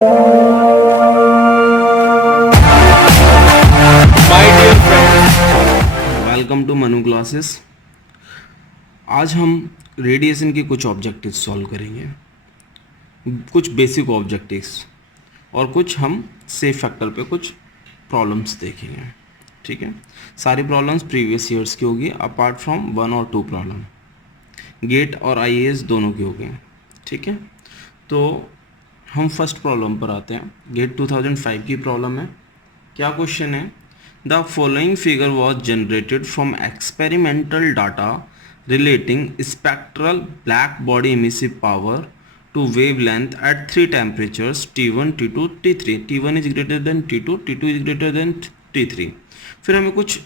My dear friends, welcome to Manu classes. आज हम radiation के कुछ ऑब्जेक्टिव्स सॉल्व करेंगे, कुछ बेसिक ऑब्जेक्टिव्स, और कुछ हम सेफ फैक्टर पे कुछ प्रॉब्लम्स देखेंगे। ठीक है, सारी प्रॉब्लम्स प्रीवियस ईयर्स की होगी अपार्ट फ्रॉम 1 और 2 प्रॉब्लम। गेट और आईएएस दोनों की होगी। ठीक है, तो हम फर्स्ट प्रॉब्लम पर आते हैं। गेट 2005 की प्रॉब्लम है। क्या क्वेश्चन है? The following figure was generated from experimental data relating spectral black body emissive power to wavelength at 3 temperatures T1, T2, T3। T1 is greater than T2, T2 is greater than T3। फिर हमें कुछ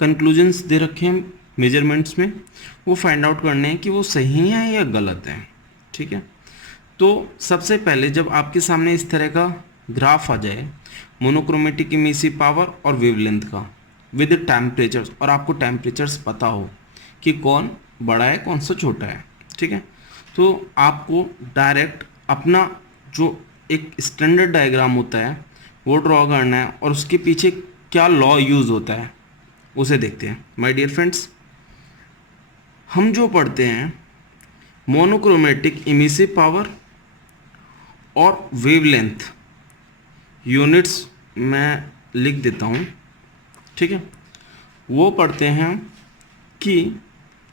conclusions दे रखे हैं measurements में, वो find out करने हैं कि वो सही हैं या गलत हैं। ठीक है, तो सबसे पहले जब आपके सामने इस तरह का ग्राफ आ जाए मोनोक्रोमेटिक इमिसिव पावर और वेवलेंथ का विद टेम्परेचर्स, और आपको टेम्परेचर्स पता हो कि कौन बड़ा है कौन सा छोटा है, ठीक है, तो आपको डायरेक्ट अपना जो एक स्टैंडर्ड डायग्राम होता है वो ड्रॉ करना है, और उसके पीछे क्या लॉ यूज़ होता है उसे देखते हैं। माय डियर फ्रेंड्स, हम जो पढ़ते हैं मोनोक्रोमेटिक इमिसिव पावर और वेवलेंथ यूनिट्स मैं लिख देता हूँ। ठीक है, वो पढ़ते हैं कि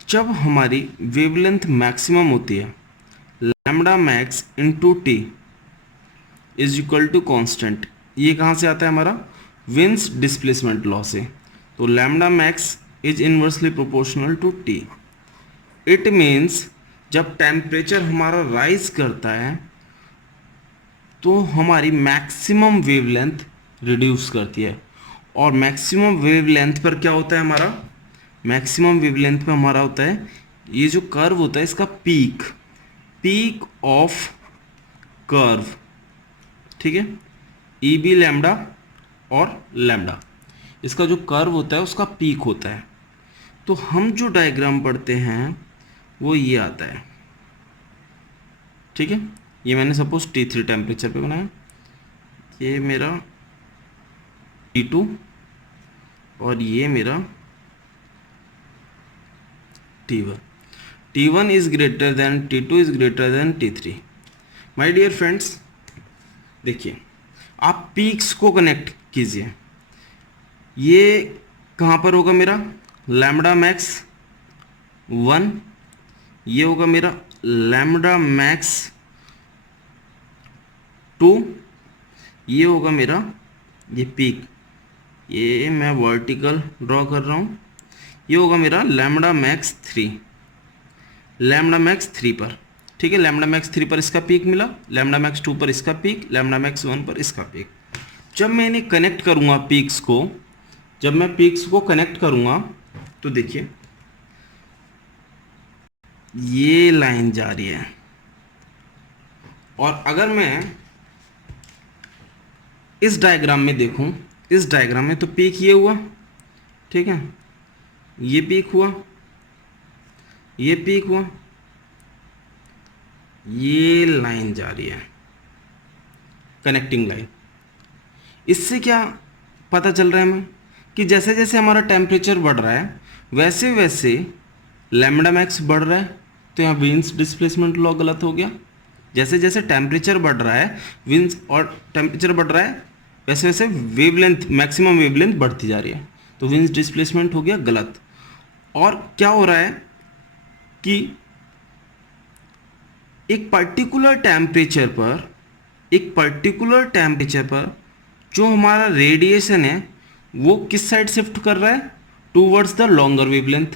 जब हमारी वेवलेंथ मैक्सिमम होती है lambda max into T is equal to constant. ये कहाँ से आता है? हमारा विंस डिस्प्लेसमेंट लॉ से। तो lambda max is inversely proportional to T. It means जब टेम्परेचर हमारा राइज करता है तो हमारी मैक्सिमम वेवलेंथ रिड्यूस करती है, और मैक्सिमम वेवलेंथ पर क्या होता है हमारा? मैक्सिमम वेवलेंथ पे हमारा होता है ये जो कर्व होता है इसका पीक ऑफ कर्व। ठीक है, ई बी लैम्डा और लैम्डा, इसका जो कर्व होता है उसका पीक होता है। तो हम जो डायग्राम पढ़ते हैं वो ये आता है। ठीक है, ये मैंने सपोज T3 टेम्परेचर पे बनाया, ये मेरा T2 और ये मेरा T1। T1 is greater than T2 is greater than T3। My dear friends, देखिए आप पीक्स को कनेक्ट कीजिए। ये कहाँ पर होगा मेरा? लैम्डा मैक्स 1, ये होगा मेरा लैम्डा मैक्स 2, ये होगा मेरा ये पीक, ये मैं वर्टिकल ड्रॉ कर रहा हूँ, ये होगा मेरा लैम्डा मैक्स 3, लैम्डा मैक्स 3 पर। ठीक है, लैम्डा मैक्स 3 पर इसका पीक मिला, लैम्डा मैक्स 2 पर इसका पीक, लैम्डा मैक्स 1 पर इसका पीक। जब मैं इन्हें कनेक्ट करूँगा पीक्स को, जब मैं पीक्स को कनेक्ट करूँगा तो देखिए ये लाइन जा रही है, और अगर मैं इस डायग्राम में देखूं, इस डायग्राम में तो पीक ये हुआ, ठीक है, ये पीक हुआ, ये पीक हुआ, ये लाइन जा रही है कनेक्टिंग लाइन। इससे क्या पता चल रहा है हमें कि जैसे जैसे हमारा टेम्परेचर बढ़ रहा है वैसे वैसे लैम्डा मैक्स बढ़ रहा है। तो यहाँ विंस डिस्प्लेसमेंट लॉ गलत हो गया। जैसे जैसे टेम्परेचर बढ़ रहा है विंस और टेम्परेचर बढ़ रहा है वैसे वैसे वेवलेंथ मैक्सिमम वेवलेंथ बढ़ती जा रही है, तो विंस डिस्प्लेसमेंट हो गया गलत। और क्या हो रहा है कि एक पर्टिकुलर टेम्परेचर पर जो हमारा रेडिएशन है वो किस साइड शिफ्ट कर रहा है? Towards the longer wavelength.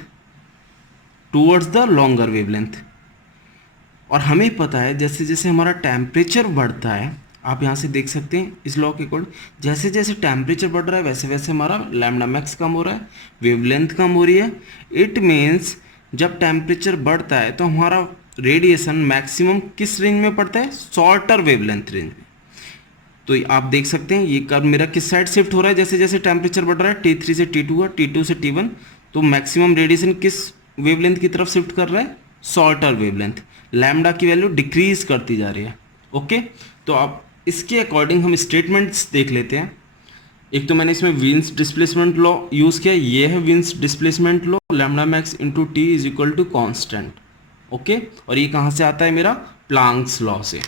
और हमें पता है जैसे जैसे हमारा टेम्परेचर बढ़ता है, आप यहाँ से देख सकते हैं इस लॉ के अकॉर्डिंग, जैसे जैसे टेम्परेचर बढ़ रहा है वैसे वैसे हमारा लैम्डा मैक्स कम हो रहा है, वेवलेंथ कम हो रही है। इट मीन्स जब टेम्परेचर बढ़ता है तो हमारा रेडिएशन मैक्सिमम किस रेंज में पड़ता है? शॉर्टर वेवलेंथ रेंज में। तो आप देख सकते हैं ये कर्व मेरा किस साइड शिफ्ट हो रहा है जैसे जैसे टेम्परेचर बढ़ रहा है। T3 से T2 हुआ, T2 से T1, तो मैक्सिमम रेडिएशन किस वेवलेंथ की तरफ शिफ्ट कर रहा है? Shorter wavelength. लैम्डा की वैल्यू डिक्रीज करती जा रही है। ओके, तो आप इसके अकॉर्डिंग हम स्टेटमेंट्स देख लेते हैं। एक तो मैंने इसमें विंस डिस्प्लेसमेंट लॉ यूज़ किया, ये है Wien's displacement law, lambda max into T is equal to constant. Okay, और ये कहाँ से आता है मेरा, प्लांक्स लॉ से।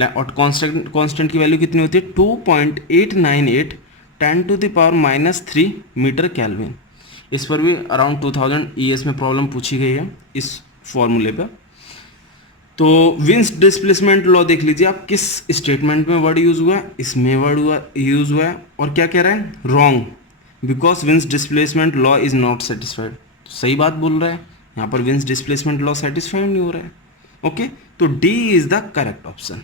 और कांस्टेंट की वैल्यू कितनी होती है, 2.898 10⁻³ मीटर केल्विन। इस पर भी अराउंड 2000 ईएस में प्रॉब्लम पूछी गई है इस फॉर्मूले पर। तो विंस डिस्प्लेसमेंट लॉ देख लीजिए आप, किस स्टेटमेंट में वर्ड यूज हुआ है, इसमें वर्ड यूज हुआ है, और क्या कह रहा है, wrong, because wins displacement law is not satisfied. तो सही बात बोल रहा है, यहाँ पर विंस डिस्प्लेसमेंट लॉ सेटिस्फाइड नहीं हो रहा है। ओके, तो D is the correct option.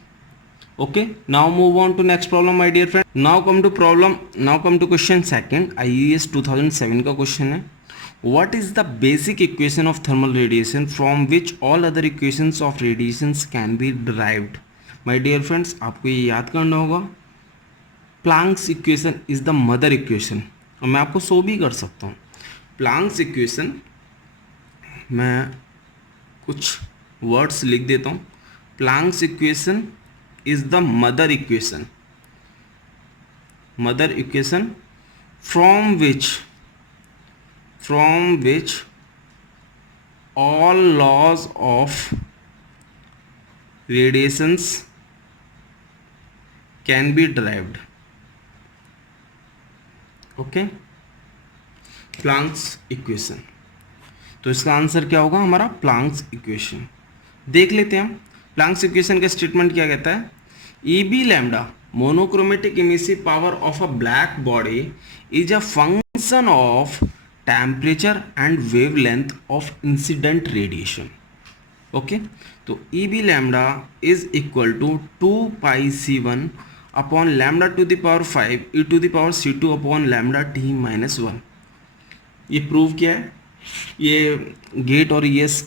Okay, now move on to next problem, my dear friend. Now come to question second. IES 2007 का question है. What is the basic equation of thermal radiation from which all other equations of radiations can be derived? My dear friends, आपको ये याद करना होगा. Planck's equation is the mother equation. और मैं आपको शो भी कर सकता हूँ. Planck's equation, मैं कुछ words लिख देता हूँ. Planck's equation is the mother equation from which all laws of radiations can be derived. Okay, Planck's equation. तो इसका आंसर क्या होगा हमारा, प्लांक्स इक्वेशन। देख लेते हैं प्लांक्स इक्वेशन का स्टेटमेंट क्या कहता है। EB lambda monochromatic emissive power of a black body is a function of temperature and wavelength of incident radiation. Okay, तो EB lambda is equal to 2 pi C1 upon lambda to the power 5 e to the power C2 upon lambda t minus 1। ये prove किया है, ये gate और ES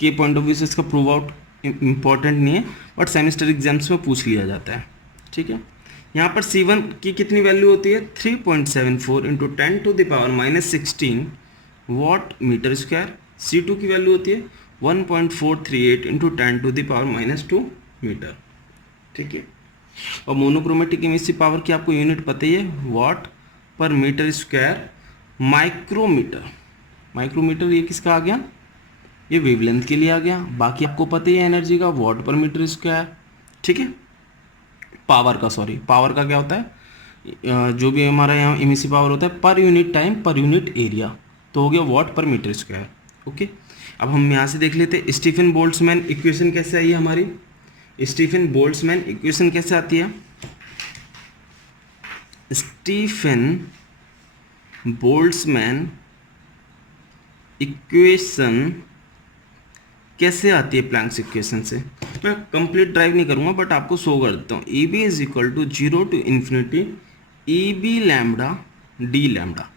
के point of view से इसका prove out important नहीं है, बट सेमेस्टर एग्जाम्स में पूछ लिया जाता है। ठीक है, यहाँ पर C1 की कितनी वैल्यू होती है, 3.74 into 10⁻⁻16 watt meter square. C2 की वैल्यू होती है 1.438 इंटू 10⁻⁻2 मीटर। ठीक है, और मोनोक्रोमेटिक इमिसिव पावर की आपको यूनिट पता ही है, वॉट पर मीटर स्क्वायर माइक्रोमीटर। माइक्रोमीटर ये किसका आ गया, ये वेवलेंथ के लिए आ गया। बाकी आपको पता ही है एनर्जी का, वॉट पर मीटर स्क्वायर। ठीक है, पावर का क्या होता है, जो भी हमारा यहाँ इमिसिव पावर होता है पर unit time per unit area, तो हो गया वॉट पर मीटर स्क्वायर। ओके, अब हम यहाँ से देख लेते हैं स्टीफन बोल्ट्जमैन इक्वेशन कैसे आई है हमारी। स्टीफन बोल्ट्जमैन इक्वेशन कैसे आती है, स्टीफन बोल्ट्जमैन इक्वेशन कैसे आती है प्लैंक्स इक्वेशन से। मैं कंप्लीट ड्राइव नहीं करूंगा बट आपको शो कर देता हूँ। EB is equal to 0 to infinity EB lambda D lambda.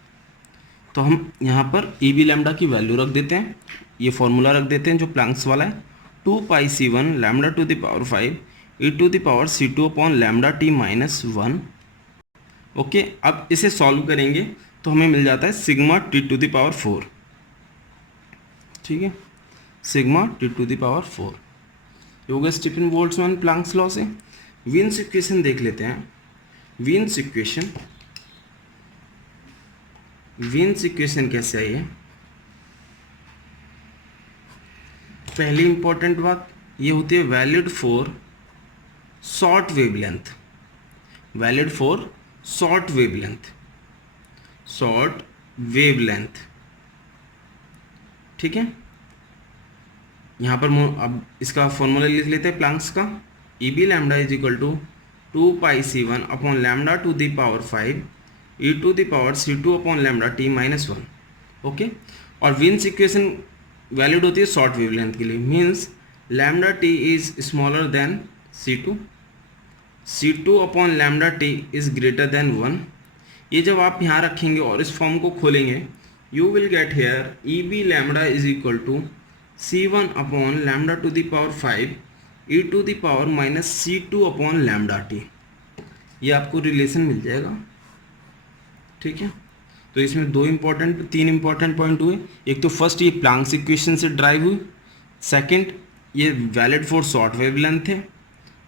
तो हम यहाँ पर EB लैम्डा की वैल्यू रख देते हैं, ये फॉर्मूला रख देते हैं जो प्लैंक्स वाला है, 2 pi C1 lambda to the power 5 e to the power C2 upon lambda t minus 1। Okay, अब इसे सॉल्व करेंगे तो हमें मिल जाता है sigma t to the power 4। ठीक है, sigma t to the power 4 ये हो गया स्टीफन बोल्ट्जमैन प्लैंक्स लॉ से। विन्स इक्वेशन देख लेते हैं। विन्स इक्वेशन कैसे आई है। पहली इंपॉर्टेंट बात ये होती है valid for short wavelength. Valid for short wavelength. ठीक है, यहाँ पर अब इसका फॉर्मूला लिख लेते हैं प्लैंक्स का। EB lambda is equal to 2 pi C1 upon lambda to the power 5 e to the power C2 upon lambda t minus 1। Okay, और विन्स इक्वेशन वैलिड होती है शॉर्ट वेवलेंथ के लिए, means lambda t is smaller than C2 upon lambda t is greater than 1। ये जब आप यहाँ रखेंगे और इस फॉर्म को खोलेंगे, you will get here EB lambda is equal to C1 upon lambda to the power 5 e to the power minus C2 upon lambda t। ये आपको रिलेशन मिल जाएगा। ठीक है, तो इसमें तीन इंपॉर्टेंट पॉइंट हुए। एक तो फर्स्ट ये प्लैंक्स इक्वेशन से ड्राइव हुई, सेकंड ये वैलिड फॉर शॉर्ट वेवलेंथ है,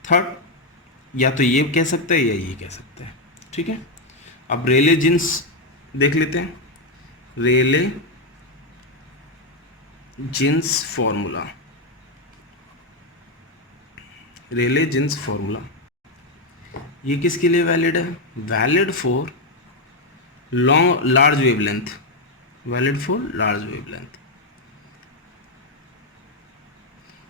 थर्ड या तो ये कह सकता है या ये कह सकता है, ठीक है। अब रेले जीन्स देख लेते हैं, रेले जीन्स फॉर्मूला, रेले जीन्स फॉर्मूला ये किसके लिए वैलिड है? Valid for long large wavelength, valid for large wavelength,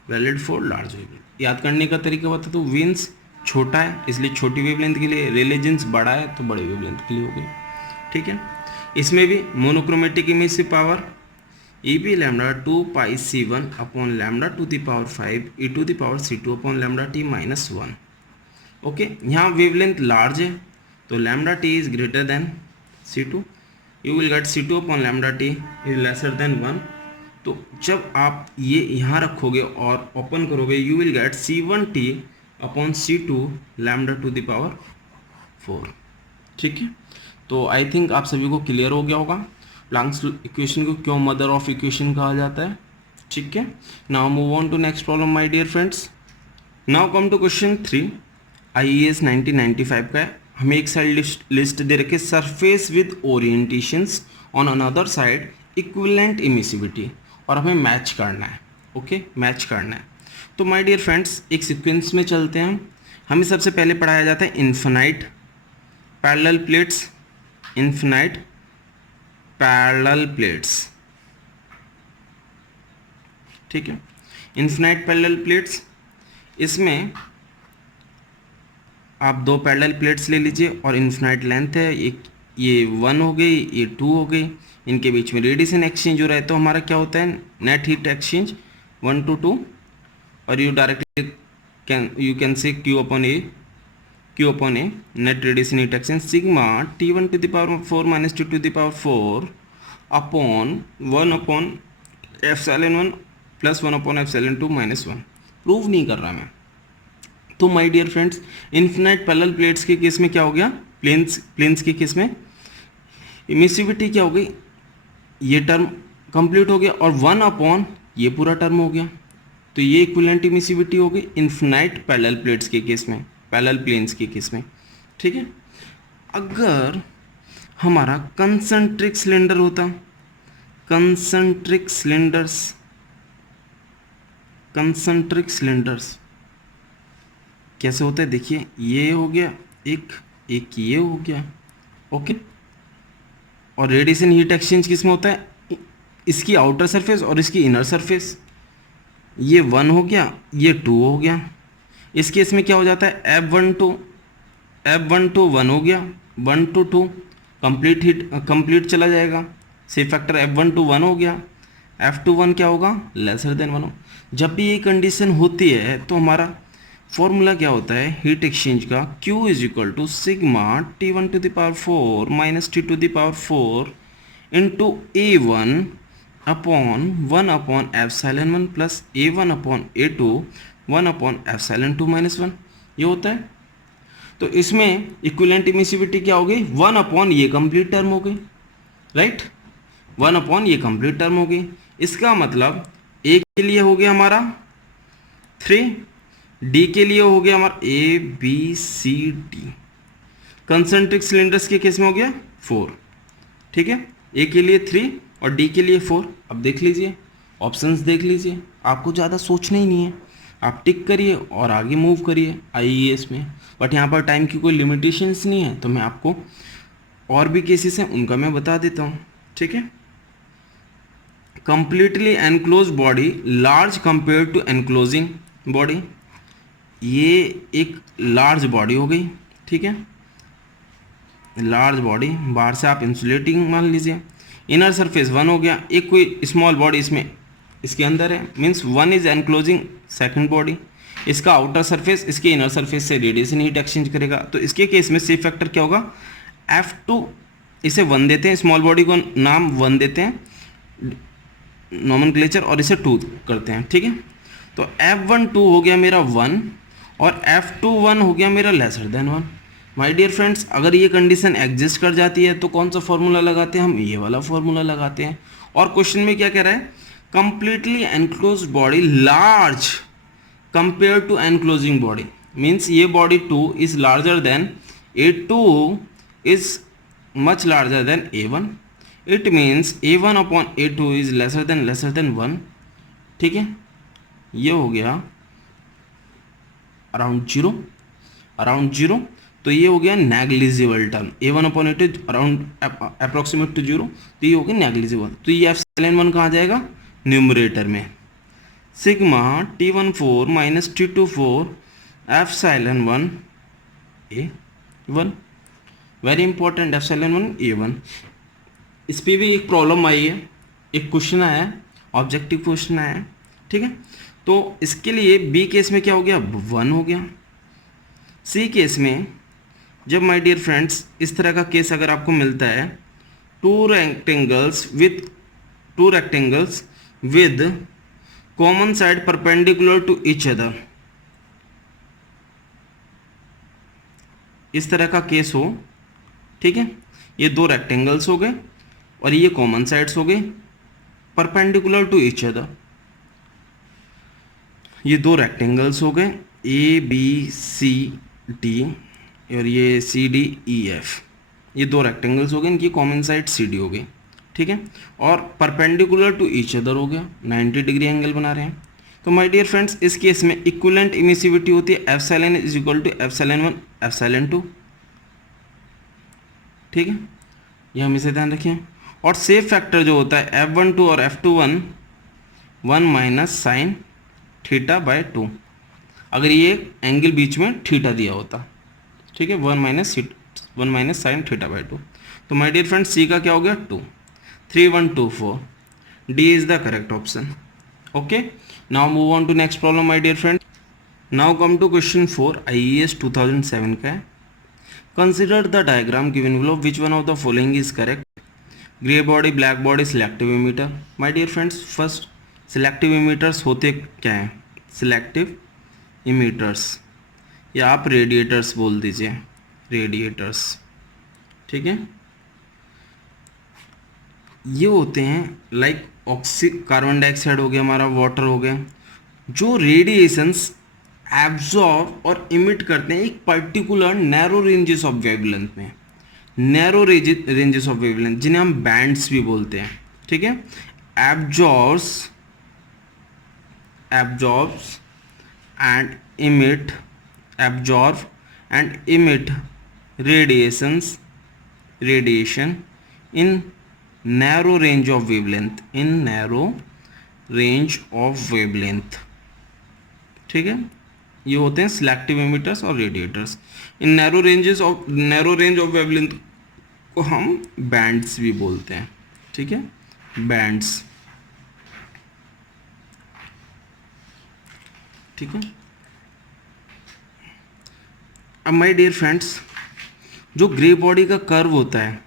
valid for large wavelength. याद करने का तरीका बता दो, विंस छोटा है इसलिए छोटी वेवलेंथ के लिए, रेलेजेंस बड़ा है तो बड़े वेवलेंथ के लिए हो गया, ठीक है। इसमें भी monochromatic emissive power E P lambda 2 pi C one upon lambda to the power 5 e to the power C two upon lambda T minus 1। Okay, यहाँ वेवलेंथ लार्ज है तो lambda T is greater than C two, you will get C two upon lambda T is lesser than 1। तो जब आप ये यहाँ रखोगे और ओपन करोगे you will get C one T upon C two lambda to the power 4, ठीक है। तो आई थिंक आप सभी को क्लियर हो गया होगा प्लैंक्स इक्वेशन को क्यों मदर ऑफ इक्वेशन कहा जाता है, ठीक है। Now move on to next problem my dear friends. Now come to question 3, IAS 1995 का है। हमें एक साइड लिस्ट दे रखे, surface with orientations on another side equivalent emissivity, और हमें मैच करना है, ओके, मैच करना है। तो माय डियर फ्रेंड्स एक सीक्वेंस में चलते हैं। हमें सबसे पहले पढ़ाया जाता है infinite parallel plates, infinite parallel plates, ठीक है, इन्फिनाइट पैरेलल प्लेट्स। इसमें आप दो पैरेलल प्लेट्स ले लीजिए और इन्फिनाइट लेंथ है, एक ये 1 हो गई, ये 2 हो गई, इनके बीच में रेडिएशन एक्सचेंज हो रहा है तो हमारा क्या होता है, नेट हीट एक्सचेंज 1 to 2, और यू डायरेक्टली यू कैन से Q upon A net radiation heat exchange sigma T1 to the power 4 minus T to the power 4 upon 1 upon epsilon 1 plus 1 upon epsilon 2 minus 1। Prove नहीं कर रहा मैं। तो my dear friends infinite parallel plates के case में क्या हो गया, प्लेन्स के केस में इमिसिविटी क्या हो गई, ये टर्म कंप्लीट हो गया और 1 अपॉन ये पूरा टर्म हो गया, तो ये इक्विवेलेंट इमिसिविटी हो गई इन्फिनाइट पैरेलल प्लेट्स के केस में, पैरेलल प्लेन्स के केस में, ठीक है। अगर हमारा कंसंट्रिक सिलेंडर होता, कंसंट्रिक सिलेंडर्स कैसे होते हैं, देखिए ये हो गया एक ये हो गया, ओके। और रेडिएशन हीट एक्सचेंज किसमें होता है, इसकी आउटर सरफेस और इसकी इनर सरफेस, ये 1 हो गया, ये 2 हो गया। इस केस में क्या हो जाता है, F1 to 1 हो गया, 1 to 2 कंप्लीट चला जाएगा, से फैक्टर F1 to 1 हो गया, F21 क्या होगा, लेसर देन 1 हो। जब भी ये कंडीशन होती है तो हमारा फॉर्मूला क्या होता है हीट एक्सचेंज का, Q is equal to sigma T1 to the power 4 minus T to the power 4 into A1 upon 1 upon epsilon 1 plus A1 upon A2 1 upon epsilon 2 minus 1, ये होता है। तो इसमें इक्विवेलेंट इमिसिविटी क्या हो गई, 1 अपॉन ये कंप्लीट टर्म हो गई, राइट, 1 अपॉन ये कंप्लीट टर्म हो गई। इसका मतलब A के लिए हो गया हमारा 3, डी के लिए हो गया हमारा ABCD, कंसंट्रिक सिलेंडर्स के केस में हो गया 4, ठीक है, ए के लिए 3 और डी के लिए 4। अब देख लीजिए ऑप्शंस देख लीजिए, आपको ज़्यादा सोचना ही नहीं है, आप टिक करिए और आगे मूव करिए IAS में। बट यहाँ पर टाइम की कोई लिमिटेशंस नहीं है तो मैं आपको और भी केसेस हैं उनका मैं बता देता हूँ, ठीक है। Completely enclose body large compare to enclosing body, ये एक लार्ज बॉडी हो गई, ठीक है, लार्ज बॉडी, बाहर से आप इंसुलेटिंग मान लीजिए। इनर सरफेस 1 हो गया, एक कोई स्मॉल बॉडी इसमें इसके अंदर है, means 1 is enclosing second body, इसका आउटर सरफेस इसके इनर सरफेस से रेडिएशन हीट एक्सचेंज करेगा। तो इसके केस में सेफ फैक्टर क्या होगा, F2, इसे 1 देते हैं, स्मॉल बॉडी को नाम 1 देते हैं नॉमेनक्लेचर और इसे 2 करते हैं, ठीक है। तो F12 हो गया मेरा 1 और F21 हो गया मेरा lesser than 1। My dear friends अगर ये कंडीशन एग्जिस्ट कर जाती है तो कौन सा फॉर्मूला लगाते हैं, हम ये वाला फॉर्मूला लगाते हैं। और क्वेश्चन में क्या कह रहा है, completely enclose body large compare to enclosing body, means ये body 2 is larger than A2 is much larger than A1, it means A1 upon A2 is lesser than 1। ठीक है, ये हो गया अराउंड जीरो। तो ये हो गया negligible term, A1 upon A2 around approximate to zero, तो ये हो गया नेग्लिजिबल। तो ये एप्सिलॉन 1 कहाँ जाएगा, न्यूमरेटर में। Sigma T14 minus T24 epsilon 1 A1, very important, epsilon 1 A1। इस पर भी एक प्रॉब्लम आई है, एक क्वेश्चन आया है, ऑब्जेक्टिव क्वेश्चन आया है। ठीक है, तो इसके लिए बी केस में क्या हो गया, 1 हो गया। सी केस में जब माय डियर फ्रेंड्स इस तरह का केस अगर आपको मिलता है, two rectangles with common side perpendicular to each other, इस तरह का केस हो, ठीक है, ये दो रेक्टेंगल्स हो गए और ये कॉमन साइड्स हो गए परपेंडिकुलर टू ईच अदर, ये दो रेक्टेंगल्स हो गए ABCD और ये CDEF, ये दो रेक्टेंगल्स हो गए, इनकी कॉमन साइड CD हो गई। ठीक है, और परपेंडिकुलर टू ईच अदर हो गया, 90 डिग्री एंगल बना रहे हैं। तो माय डियर फ्रेंड्स इस केस में इक्विवेलेंट इमिसिविटी होती है epsilon is equal to epsilon 1 epsilon 2। ठीक है, ये हम इसे ध्यान रखें। और सेफ फैक्टर जो होता है F12 और F21 1 minus sine theta by 2, अगर ये एंगल बीच में थीटा दिया होता। ठीक है, 1 माइनस साइन थीटा बाय 2। तो माय डियर फ्रेंड्स सी का क्या हो गया 2, 3 1 2 4, D is the correct option. Okay, now move on to next problem my dear friend. Now come to question 4, IAS 2007 का है। Consider the diagram given below, which one of the following is correct, grey body, black body, selective emitter. My dear friends first selective emitters होते क्या हैं, selective emitters या आप radiators बोल दीजिए, radiators. ठीक है, ये होते हैं लाइक कार्बन डाइऑक्साइड हो गया हमारा, वाटर हो गया, जो रेडिएशंस एब्जॉर्ब और इमिट करते हैं एक particular narrow ranges of wavelength में, नैरो रेंजेस ऑफ वेवलेंथ जिन्हें हम बैंड्स भी बोलते हैं। ठीक है, absorbs and emit, absorb and emit radiation in narrow range of wavelength, ठीक है, ये होते हैं सिलेक्टिव इमिटर्स और radiators. In narrow range of wavelength को हम बैंड्स भी बोलते हैं। ठीक है, बैंड्स। ठीक है, अब माय डियर फ्रेंड्स जो ग्रे बॉडी का कर्व होता है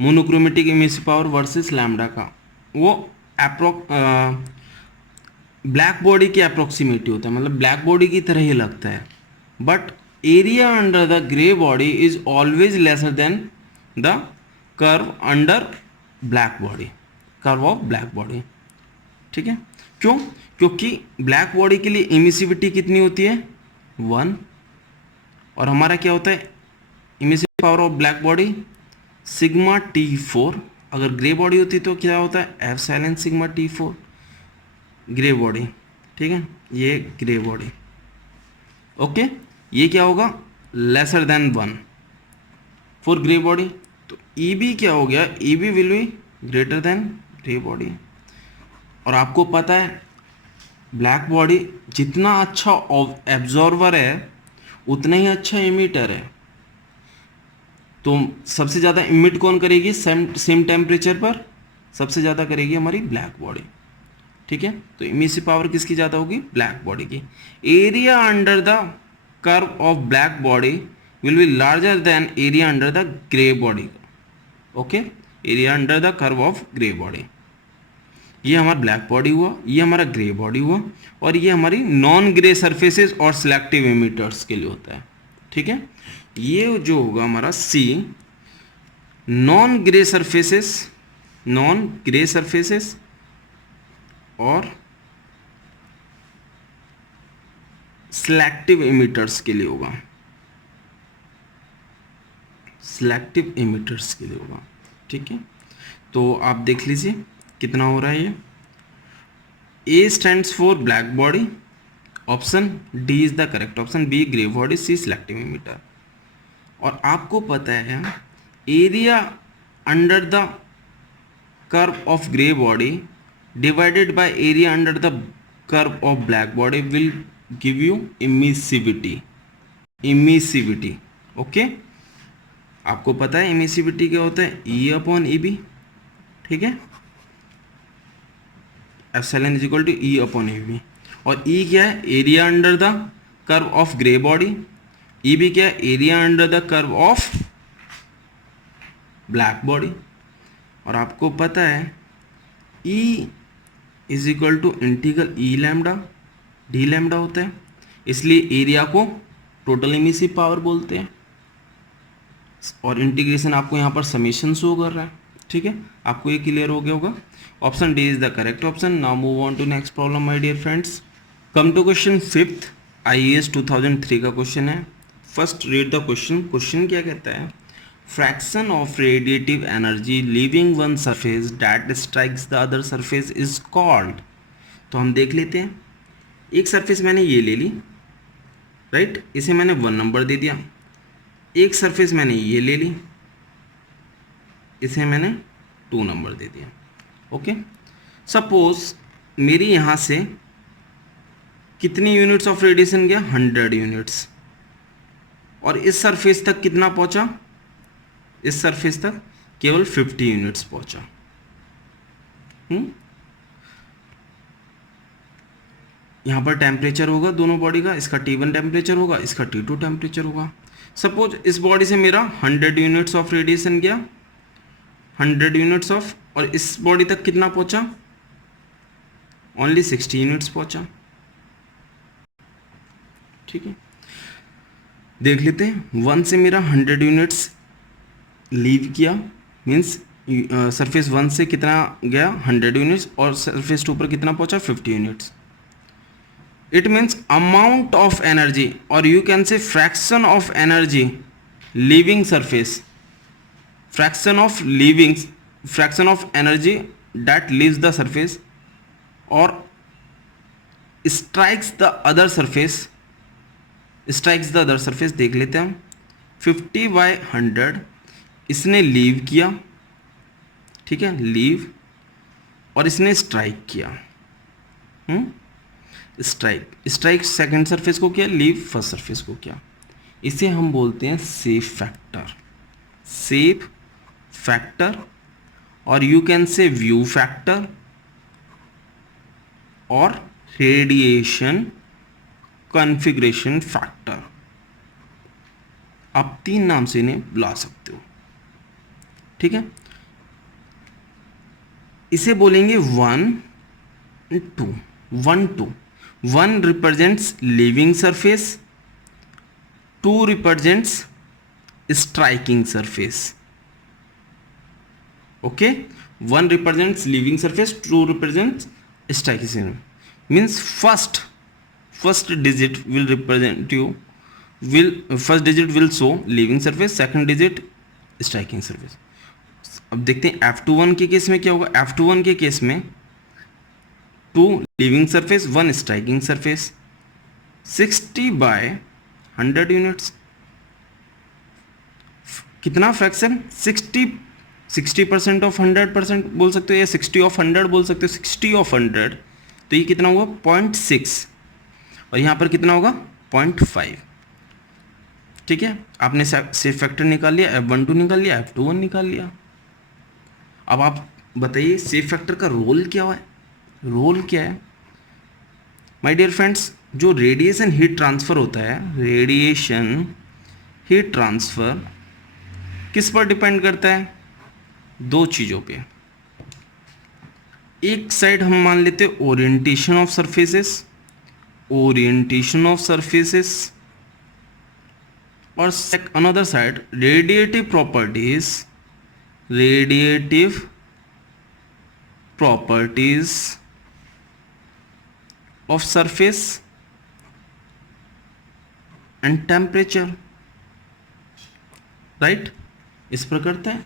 monochromatic emissive power versus lambda का, वो ब्लैक बॉडी के अप्रोक्सीमेटली होता है, मतलब ब्लैक बॉडी की तरह ही लगता है, but area under the grey body is always lesser than the curve under black body, curve of black body. ठीक है, क्यों, क्योंकि ब्लैक बॉडी के लिए इमिसिविटी कितनी होती है 1, और हमारा क्या होता है emissive power of black body sigma T4। अगर ग्रे बॉडी होती तो क्या होता है epsilon sigma T4 grey body. ठीक है, ये ग्रे बॉडी। ओके, ये क्या होगा laser than 1 for grey body. तो EB क्या हो गया, EB will be greater than grey body. और आपको पता है ब्लैक बॉडी जितना अच्छा एब्जॉर्वर है उतना ही अच्छा इमिटर है। तो सबसे ज़्यादा इमिट कौन करेगी सेम टेम्परेचर पर, सबसे ज़्यादा करेगी हमारी ब्लैक बॉडी। ठीक है, तो इमिसिव पावर किसकी ज़्यादा होगी ब्लैक बॉडी की। Area under the curve of black body will be larger than area under the grey body. Okay, area under the curve of grey body. ये हमारा ब्लैक बॉडी हुआ, ये हमारा ग्रे बॉडी हुआ, और ये हमारी नॉन ग्रे सरफेसेस और सिलेक्टिव इमिटर्स के लिए होता है। ठीक है, ये जो होगा हमारा C नॉन ग्रे सरफेसेस और सिलेक्टिव इमिटर्स के लिए होगा, सिलेक्टिव इमिटर्स के लिए होगा। ठीक है, तो आप देख लीजिए कितना हो रहा है ये। A stands for black body, option D is the correct option, B grey body, C selective emitter. और आपको पता है area under the curve of grey body divided by area under the curve of black body will give you emissivity, emissivity. Okay, आपको पता है emissivity क्या होता है, ई अपॉन ई बी। ठीक है, epsilon is equal to E upon E B. और E क्या है, area under the curve of grey body, E B क्या है, area under the curve of black body. और आपको पता है E is equal to integral E lambda D lambda होता है, इसलिए एरिया को टोटल इमिसिव पावर बोलते हैं। और इंटीग्रेशन आपको यहाँ पर समेशन शो कर रहा है। ठीक है, आपको ये क्लियर हो गया होगा। Option D is the correct option. Now move on to next problem my dear friends. Come to question 5th IAS 2003 का क्वेश्चन है। First read the question. Question क्या कहता है, fraction of radiative energy leaving one surface that strikes the other surface is called. तो हम देख लेते हैं, एक सरफेस मैंने ये ले ली, राइट, इसे मैंने 1 नंबर दे दिया। एक सरफेस मैंने ये ले ली, इसे मैंने 2 नंबर दे दिया। ओके, सपोज मेरी यहाँ से कितनी यूनिट्स ऑफ रेडिएशन गया, 100 यूनिट्स। और इस सरफेस तक कितना पहुँचा, इस सरफेस तक केवल 50 यूनिट्स पहुँचा। यहाँ पर टेम्परेचर होगा दोनों बॉडी का, इसका T1 टेम्परेचर होगा, इसका T2 टेम्परेचर होगा। सपोज इस बॉडी से मेरा 100 यूनिट्स ऑफ रेडिएशन गया, 100 यूनिट्स ऑफ, और इस बॉडी तक कितना पहुंचा, ओनली 60 यूनिट्स पहुंचा। ठीक है, देख लेते हैं। 1 से मेरा 100 यूनिट्स लीव किया, मीन्स सरफेस 1 से कितना गया, 100 यूनिट्स, और सरफेस 2 पर कितना पहुंचा, 50 units. It means amount of energy, और you can say fraction of energy leaving surface, fraction of energy that leaves the surface और strikes the other surface, strikes the other surface. देख लेते हैं हम, 50/100 इसने लीव किया, ठीक है, लीव, और इसने स्ट्राइक किया। स्ट्राइक सेकंड सरफेस को किया, लीव फर्स्ट सरफेस को किया। इसे हम बोलते हैं सेफ फैक्टर, सेफ फैक्टर, और यू कैन से व्यू फैक्टर और रेडिएशन कॉन्फ़िगरेशन फैक्टर। आप 3 नाम से इन्हें बुला सकते हो। ठीक है, इसे बोलेंगे 1 2 1 2। 1 represents living surface, 2 represents striking surface. Okay, 1 represents living surface, 2 represents striking surface. Means first digit will represent you, first digit will show living surface, second digit striking surface. अब देखते हैं F21 के केस में क्या होगा। F21 के case में 2 living surface, 1 striking surface, 60/100 units. कितना फ्रैक्शन, 60% ऑफ 100% बोल सकते हो, या 60 ऑफ 100 बोल सकते हो। 60 ऑफ 100 तो ये कितना होगा, 0.6, और यहाँ पर कितना होगा, 0.5। ठीक है, आपने सेफ फैक्टर निकाल लिया, F12 निकाल लिया, F21 निकाल लिया। अब आप बताइए सेफ फैक्टर का रोल क्या है, रोल क्या है माय डियर फ्रेंड्स। जो रेडिएशन हीट ट्रांसफ़र होता है, रेडिएशन हीट ट्रांसफ़र किस पर डिपेंड करता है, 2 चीज़ों पे। एक साइड हम मान लेते हैं orientation of surfaces, orientation of surfaces, और another side radiative properties, radiative properties of surface and temperature, right, इस पर करता है।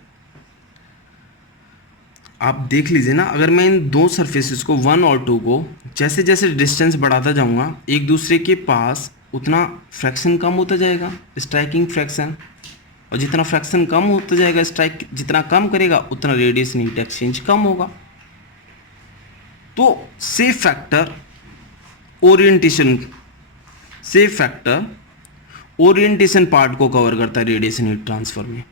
आप देख लीजिए ना, अगर मैं इन दो सरफेसेस को 1 और 2 को जैसे जैसे डिस्टेंस बढ़ाता जाऊंगा एक दूसरे के पास, उतना फ्रैक्शन कम होता जाएगा, स्ट्राइकिंग फ्रैक्शन। और जितना फ्रैक्शन कम होता जाएगा, स्ट्राइक जितना कम करेगा, उतना रेडिएशन हीट एक्सचेंज कम होगा। तो safe factor orientation, safe factor orientation part को कवर करता है रेडिएशन हीट ट्रांसफर में।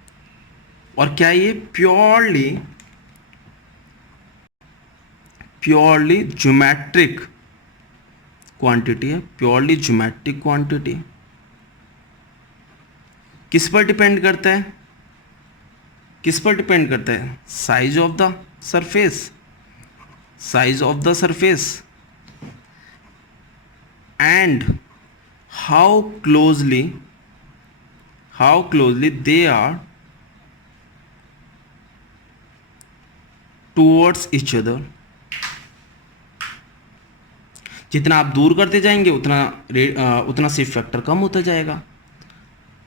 और क्या ये प्योरली ज्योमेट्रिक क्वांटिटी है, प्योरली ज्योमेट्रिक क्वांटिटी। किस पर डिपेंड करता है, किस पर डिपेंड करता है? Size of the surface, size of the surface and how closely they are towards each other। जितना आप दूर करते जाएंगे उतना सेफ फैक्टर कम होता जाएगा।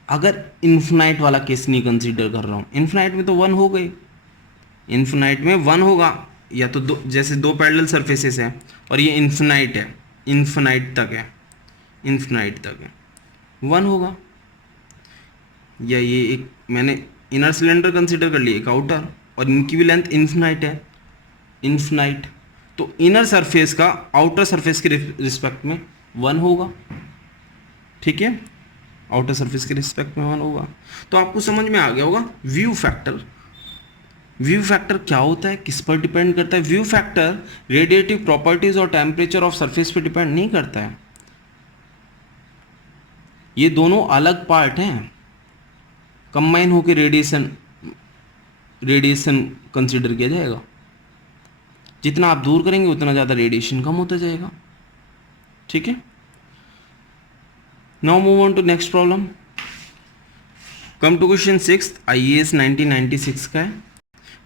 अगर इन्फिनाइट वाला केस नहीं कंसीडर कर रहा हूँ, इन्फिनाइट में तो 1 हो गई, इन्फिनाइट में 1 होगा, या तो जैसे दो पैरेलल सरफेसेस हैं और ये इन्फिनाइट है, इन्फिनाइट तक है, इन्फिनाइट तक है, 1 होगा। या ये एक मैंने इनर सिलेंडर कंसीडर कर लिया, एक आउटर, और इनकी भी लेंथ इन्फिनाइट है, इन्फिनाइट, तो इनर सरफेस का आउटर सरफेस के रिस्पेक्ट में 1 होगा, ठीक है, आउटर सरफेस के रिस्पेक्ट में 1 होगा। तो आपको समझ में आ गया होगा व्यू फैक्टर। व्यू फैक्टर क्या होता है, किस पर डिपेंड करता है? व्यू फैक्टर रेडिएटिव प्रॉपर्टीज और टेम्परेचर ऑफ सरफेस पर डिपेंड नहीं करता है। ये दोनों अलग पार्ट हैं, कंबाइन होकर रेडिएशन कंसीडर किया जाएगा। जितना आप दूर करेंगे उतना ज़्यादा रेडिएशन कम होता जाएगा, ठीक है। Now move on to next problem. Come to question 6 IAS 1996 का है।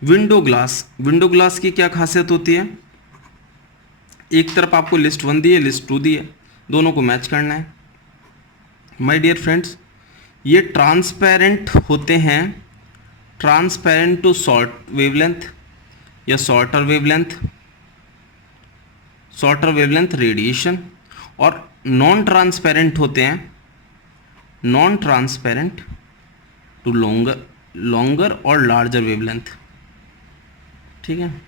विंडो ग्लास, विंडो ग्लास की क्या खासियत होती है? एक तरफ आपको लिस्ट 1 दी है, लिस्ट 2 दी है, दोनों को मैच करना है। माय डियर फ्रेंड्स, ये ट्रांसपेरेंट होते हैं, ट्रांसपेरेंट टू शॉर्ट वेवलेंथ या शॉर्टर वेवलेंथ रेडिएशन, और नॉन ट्रांसपेरेंट होते हैं, नॉन ट्रांसपेरेंट टू लॉन्गर और लार्जर वेवलेंथ, ठीक है।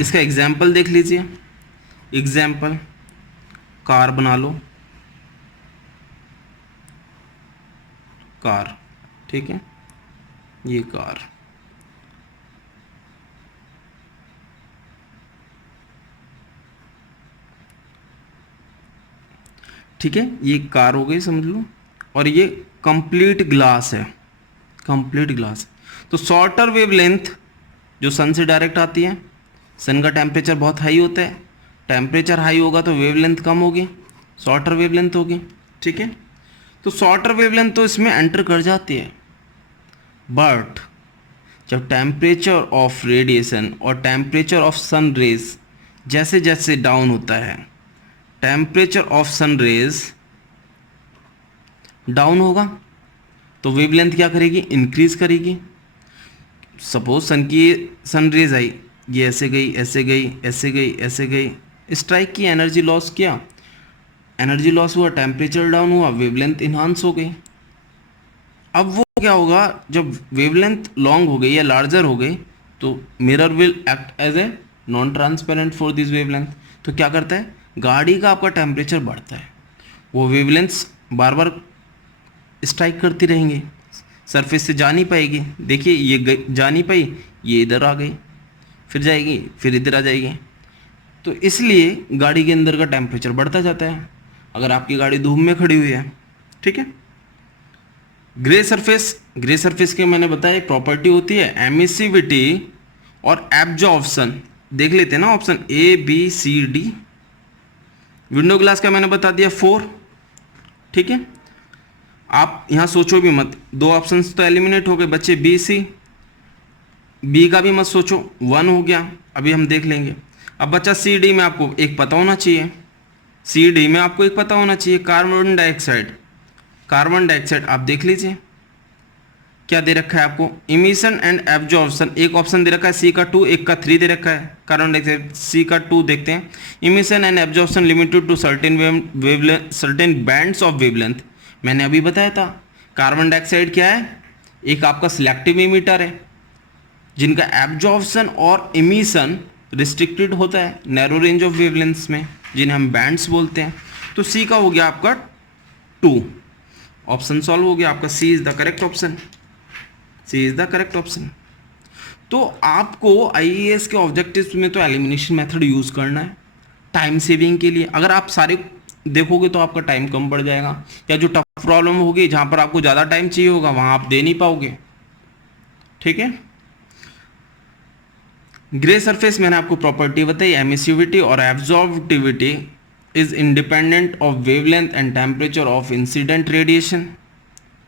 इसका एग्जाम्पल देख लीजिए। एग्जाम्पल, कार बना लो, कार, ठीक है, ये कार, ठीक है, ये कार हो गई समझ लो, और ये कंप्लीट ग्लास है, कंप्लीट ग्लास। तो शॉर्टर वेवलेंथ जो सन से डायरेक्ट आती है, सन का टेम्परेचर बहुत हाई होता है, टेम्परेचर हाई होगा तो वेवलेंथ कम होगी, शॉर्टर वेवलेंथ होगी, ठीक है। तो शॉर्टर वेवलेंथ तो इसमें एंटर कर जाती है, बट जब टेम्परेचर ऑफ रेडिएशन और टेम्परेचर ऑफ सन रेज जैसे जैसे डाउन होता है, temperature of sun rays down होगा तो वेवलेंथ क्या करेगी, इंक्रीज करेगी। सपोज सन रेज आई, ये ऐसे गई, ऐसे गई, ऐसे गई, ऐसे गई, स्ट्राइक की, एनर्जी लॉस किया, एनर्जी लॉस हुआ, टेम्परेचर डाउन हुआ, वेवलेंथ इन्हांस हो गई। अब वो क्या होगा, जब वेवलेंथ लॉन्ग हो गई या लार्जर हो गई तो mirror will act as a non transparent for this wavelength. तो क्या करता है, गाड़ी का आपका टेम्परेचर बढ़ता है, वो वेवलेंथ्स बार बार स्ट्राइक करती रहेंगी, सरफेस से जा नहीं पाएगी। देखिए ये जा नहीं पाई, ये इधर आ गई, फिर जाएगी, फिर इधर आ जाएगी। तो इसलिए गाड़ी के अंदर का टेम्परेचर बढ़ता जाता है अगर आपकी गाड़ी धूप में खड़ी हुई है, ठीक है। ग्रे सरफेस के मैंने बताया प्रॉपर्टी होती है एमिसिविटी और एब्जॉर्प्शन। देख लेते हैं ना ऑप्शन ABCD। विंडो ग्लास का मैंने बता दिया 4, ठीक है। आप यहाँ सोचो भी मत, 2 ऑप्शंस तो एलिमिनेट हो गए, बच्चे BC। बी का भी मत सोचो, 1 हो गया, अभी हम देख लेंगे। अब बच्चा CD में आपको एक पता होना चाहिए, CD में आपको एक पता होना चाहिए, कार्बन डाइऑक्साइड कार्बन डाइऑक्साइड आप देख लीजिए क्या दे रखा है आपको, इमिशन एंड एब्जॉर्प्शन, एक ऑप्शन दे रखा है सी का 2, एक का 3 दे रखा है। कार्बन डाइऑक्साइड सी का 2 देखते हैं। Emission and absorption limited to certain bands of wavelength, मैंने अभी बताया था। कार्बन डाइऑक्साइड क्या है, एक आपका सिलेक्टिव इमिटर है जिनका एब्जॉर्प्शन और इमिशन रिस्ट्रिक्टेड होता है नैरो रेंज ऑफ वेवलेंथ्स में, जिन्हें हम बैंड्स बोलते हैं। तो सी का हो गया आपका 2, ऑप्शन सॉल्व हो गया आपका, C is the correct option, C is the correct option. तो आपको आईएएस के ऑब्जेक्टिव्स में तो एलिमिनेशन मेथड यूज करना है टाइम सेविंग के लिए। अगर आप सारे देखोगे तो आपका टाइम कम पड़ जाएगा, या जो टफ प्रॉब्लम होगी जहां पर आपको ज़्यादा टाइम चाहिए होगा वहां आप दे नहीं पाओगे। ठीक है, ग्रे सरफेस मैंने आपको प्रॉपर्टी बताई, एमिसिविटी और एब्जॉर्बिविटी is independent of wavelength and temperature of incident radiation.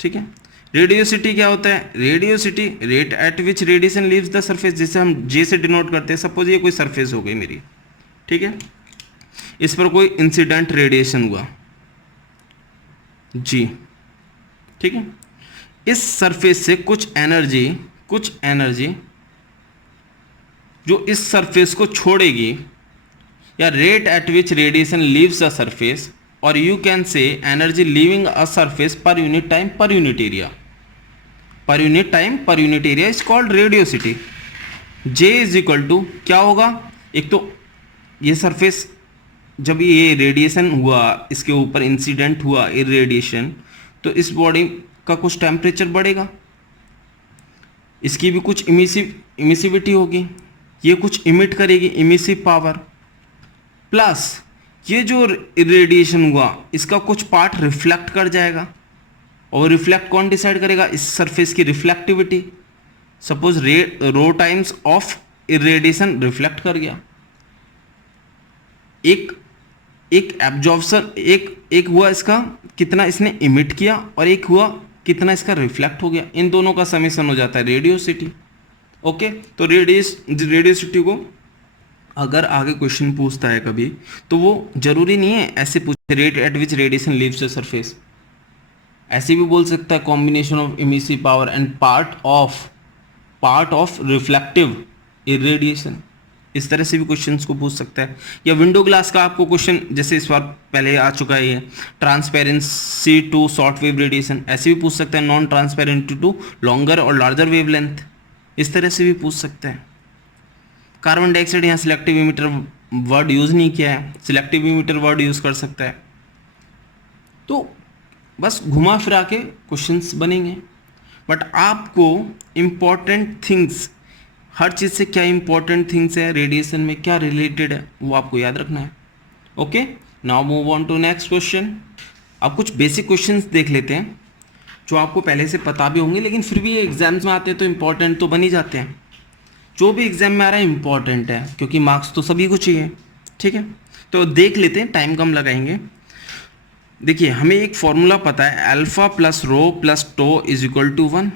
ठीक है, रेडियोसिटी क्या होता है, radiosity rate at which radiation leaves the surface, जिसे हम जे से डिनोट करते हैं। सपोज ये कोई सरफेस हो गई मेरी, ठीक है, इस पर कोई इंसिडेंट रेडिएशन हुआ जी, ठीक है, इस सरफेस से कुछ एनर्जी जो इस सरफेस को छोड़ेगी, या rate at which radiation leaves a surface, और you can say energy leaving a surface per unit time per unit area, per unit time per unit area is called radiosity. J is equal to क्या होगा, एक तो ये surface जब ये radiation हुआ, इसके ऊपर इंसिडेंट हुआ इरेडिएशन, तो इस बॉडी का कुछ टेम्परेचर बढ़ेगा, इसकी भी कुछ इमिसिविटी होगी, ये कुछ इमिट करेगी इमिसिव पावर, प्लस ये जो रेडिएशन हुआ इसका कुछ पार्ट रिफ्लेक्ट कर जाएगा, और रिफ्लेक्ट कौन डिसाइड करेगा, इस सरफेस की reflectivity. Suppose rho times of irradiation reflect कर गया, एक एब्जॉर्प्शन, एक हुआ इसका कितना इसने इमिट किया, और एक हुआ कितना इसका रिफ्लेक्ट हो गया, इन दोनों का समेशन हो जाता है रेडियोसिटी। ओके, तो रेडियोसिटी को अगर आगे क्वेश्चन पूछता है कभी, तो वो जरूरी नहीं है ऐसे पूछे rate at which radiation leaves the surface, ऐसे भी बोल सकता है combination of emissive power and part of reflective irradiation, इस तरह से भी क्वेश्चंस को पूछ सकता है। या विंडो ग्लास का आपको क्वेश्चन जैसे इस बार पहले आ चुका है, ये transparency to short wave radiation, ऐसे भी पूछ सकता है, नॉन ट्रांसपेरेंट टू लॉन्गर और लार्जर वेवलेंथ, इस तरह से भी पूछ सकते हैं। कार्बन डाइऑक्साइड यहाँ सिलेक्टिव इमिटर वर्ड यूज़ नहीं किया है, सिलेक्टिव इमिटर वर्ड यूज़ कर सकता है। तो बस घुमा फिरा के क्वेश्चंस बनेंगे, बट आपको इम्पॉर्टेंट थिंग्स, हर चीज़ से क्या इंपॉर्टेंट थिंग्स है, रेडिएशन में क्या रिलेटेड है, वो आपको याद रखना है। Okay, now move on to next question. अब कुछ बेसिक क्वेश्चंस देख लेते हैं जो आपको पहले से पता भी होंगे, लेकिन फिर भी ये एग्जाम्स में आते हैं तो इम्पॉर्टेंट तो बन ही जाते हैं। जो भी एग्जाम में आ रहा है इम्पॉर्टेंट है, क्योंकि मार्क्स तो सभी को चाहिए। ठीक है, तो देख लेते हैं, टाइम कम लगाएंगे। देखिए, हमें एक फॉर्मूला पता है, alpha plus rho plus tau is equal to 1,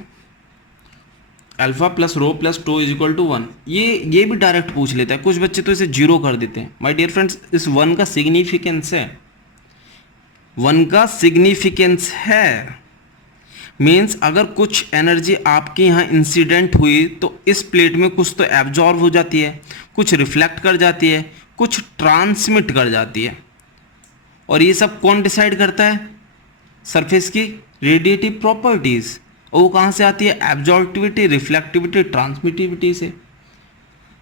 alpha plus rho plus tau is equal to 1। ये भी डायरेक्ट पूछ लेता है, कुछ बच्चे तो इसे जीरो कर देते हैं। माय डियर फ्रेंड्स, इस 1 का सिग्निफिकेंस है, 1 का सिग्निफिकेंस है, मीन्स अगर कुछ एनर्जी आपके यहाँ इंसिडेंट हुई तो इस प्लेट में कुछ तो एब्जॉर्ब हो जाती है, कुछ रिफ्लेक्ट कर जाती है, कुछ ट्रांसमिट कर जाती है, और ये सब कौन डिसाइड करता है, सरफेस की रेडिएटिव प्रॉपर्टीज। और वो कहाँ से आती है, एब्जॉर्बिविटी, रिफ्लेक्टिविटी, ट्रांसमिटिविटी से।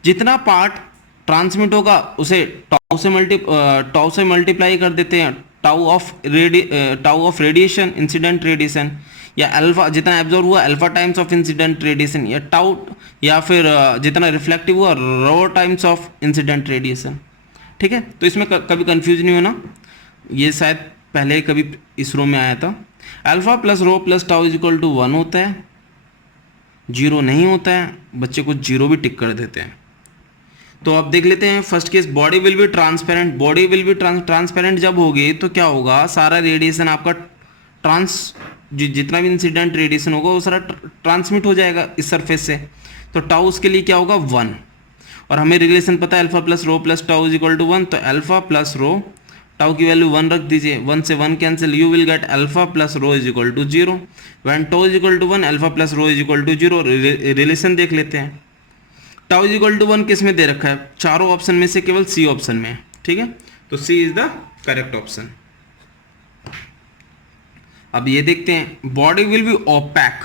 जितना पार्ट ट्रांसमिट होगा उसे टाउ से मल्टीप्लाई कर देते हैं, tau of radiation, incident radiation, या अल्फा जितना एब्जॉर्ब हुआ alpha times of incident radiation, या टाउ, या फिर जितना रिफ्लेक्टिव हुआ रो टाइम्स ऑफ इंसिडेंट रेडिएशन। ठीक है, तो इसमें कभी कंफ्यूज नहीं होना, ये शायद पहले कभी इसरो में आया था। Alpha plus rho plus tau is equal to 1 होता है, जीरो नहीं होता है, बच्चे कुछ जीरो भी टिक कर देते हैं। तो अब देख लेते हैं first case, body will be transparent. Body will be transparent जब होगी तो क्या होगा, सारा रेडिएशन आपका जितना भी इंसिडेंट रेडिएशन होगा वो सारा ट्रांसमिट हो जाएगा इस सरफेस से। तो टाउ उसके लिए क्या होगा, 1, और हमें रिलेशन पता है alpha plus rho plus tau is equal to 1, तो अल्फा प्लस रो टाउ की वैल्यू 1 रख दीजिए, 1 से 1 cancel, you will get alpha plus rho is equal to 0। When tau is equal to 1 alpha plus rho is equal to 0। Relation देख लेते हैं। Tau is equal to 1 किस में दे रखा है? चारों ऑप्शन में से केवल सी ऑप्शन में है, ठीक है, तो C is the correct option. अब ये देखते हैं, body will be opaque.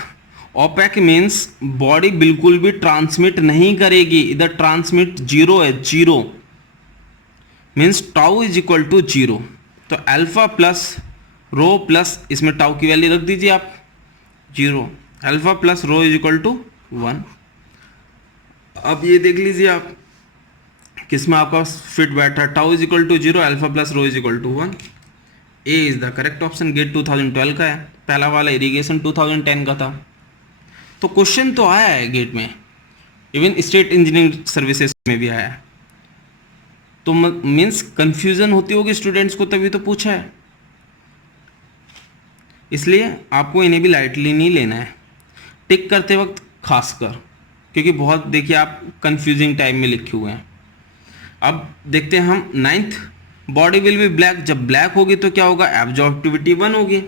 Opaque means body बिल्कुल भी ट्रांसमिट नहीं करेगी, इधर ट्रांसमिट 0 है, 0 means tau is equal to 0। तो अल्फा प्लस रो प्लस इसमें टाउ की वैल्यू रख दीजिए आप 0, alpha plus rho is equal to 1। अब ये देख लीजिए आप किसमें आपका फिट बैठा, tau is equal to 0, alpha plus rho is equal to 1। A is the correct option. GATE 2012 का है, पहला वाला इरिगेशन 2010 का था। तो क्वेश्चन तो आया है गेट में, इवन स्टेट इंजीनियरिंग सर्विसेज में भी आया है। तो मीन्स कंफ्यूजन होती होगी स्टूडेंट्स को, तभी तो पूछा है, इसलिए आपको इन्हें भी लाइटली नहीं लेना है टिक करते वक्त खासकर, क्योंकि बहुत देखिए आप कंफ्यूजिंग टाइप में लिखे हुए हैं। अब देखते हैं हम 9th, body will B black. जब ब्लैक होगी तो क्या होगा? एब्जॉर्प्टिविटी 1 होगी,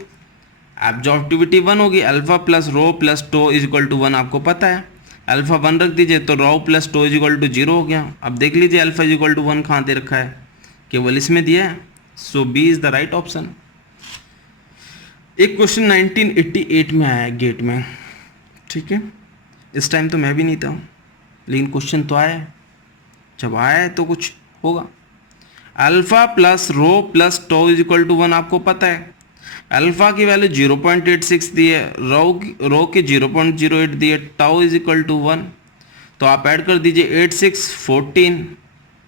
एब्जॉर्प्टिविटी 1 होगी। Alpha plus rho plus tau is equal to 1 आपको पता है, अल्फा 1 रख दीजिए तो rho plus tau is equal to 0 हो गया। अब देख लीजिए अल्फा इज इक्वल टू 1 कहाँ दे रखा है? केवल इसमें दिया है, so B is the right option. एक क्वेश्चन 1988 में आया है गेट में, ठीक है, इस टाइम तो मैं भी नहीं था, लेकिन क्वेश्चन तो आया है, जब आया है तो कुछ होगा। Alpha plus rho plus tau is equal to 1 आपको पता है, अल्फा की वैल्यू 0.86 दी है, रो की 0.08 दी है, टाउ इज इक्वल टू 1। तो आप ऐड कर दीजिए 8 6 14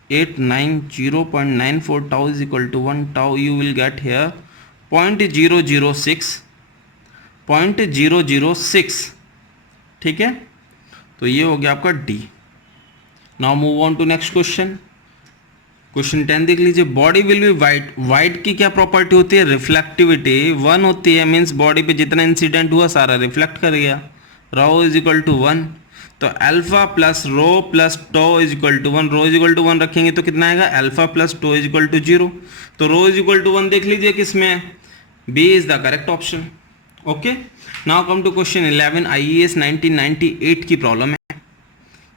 8 9 0.94, tau is equal to 1। Tau you will get here 0.006, ठीक है, तो ये हो गया आपका D. Now move on to next question. Question 10 देख लीजिए, body will be white. White की क्या प्रॉपर्टी होती है? रिफ्लेक्टिविटी 1 होती है, मीन्स बॉडी पे जितना इंसिडेंट हुआ सारा रिफ्लेक्ट कर गया। रो इज इक्वल टू 1, तो alpha plus rho plus tau is equal to 1। Rho is equal to 1 रखेंगे तो कितना आएगा? Alpha plus tau is equal to 0। तो रो इज इक्वल टू 1 देख लीजिए किसमें, B is the correct option. Okay, now come to question 11, IAS 1998 की problem है।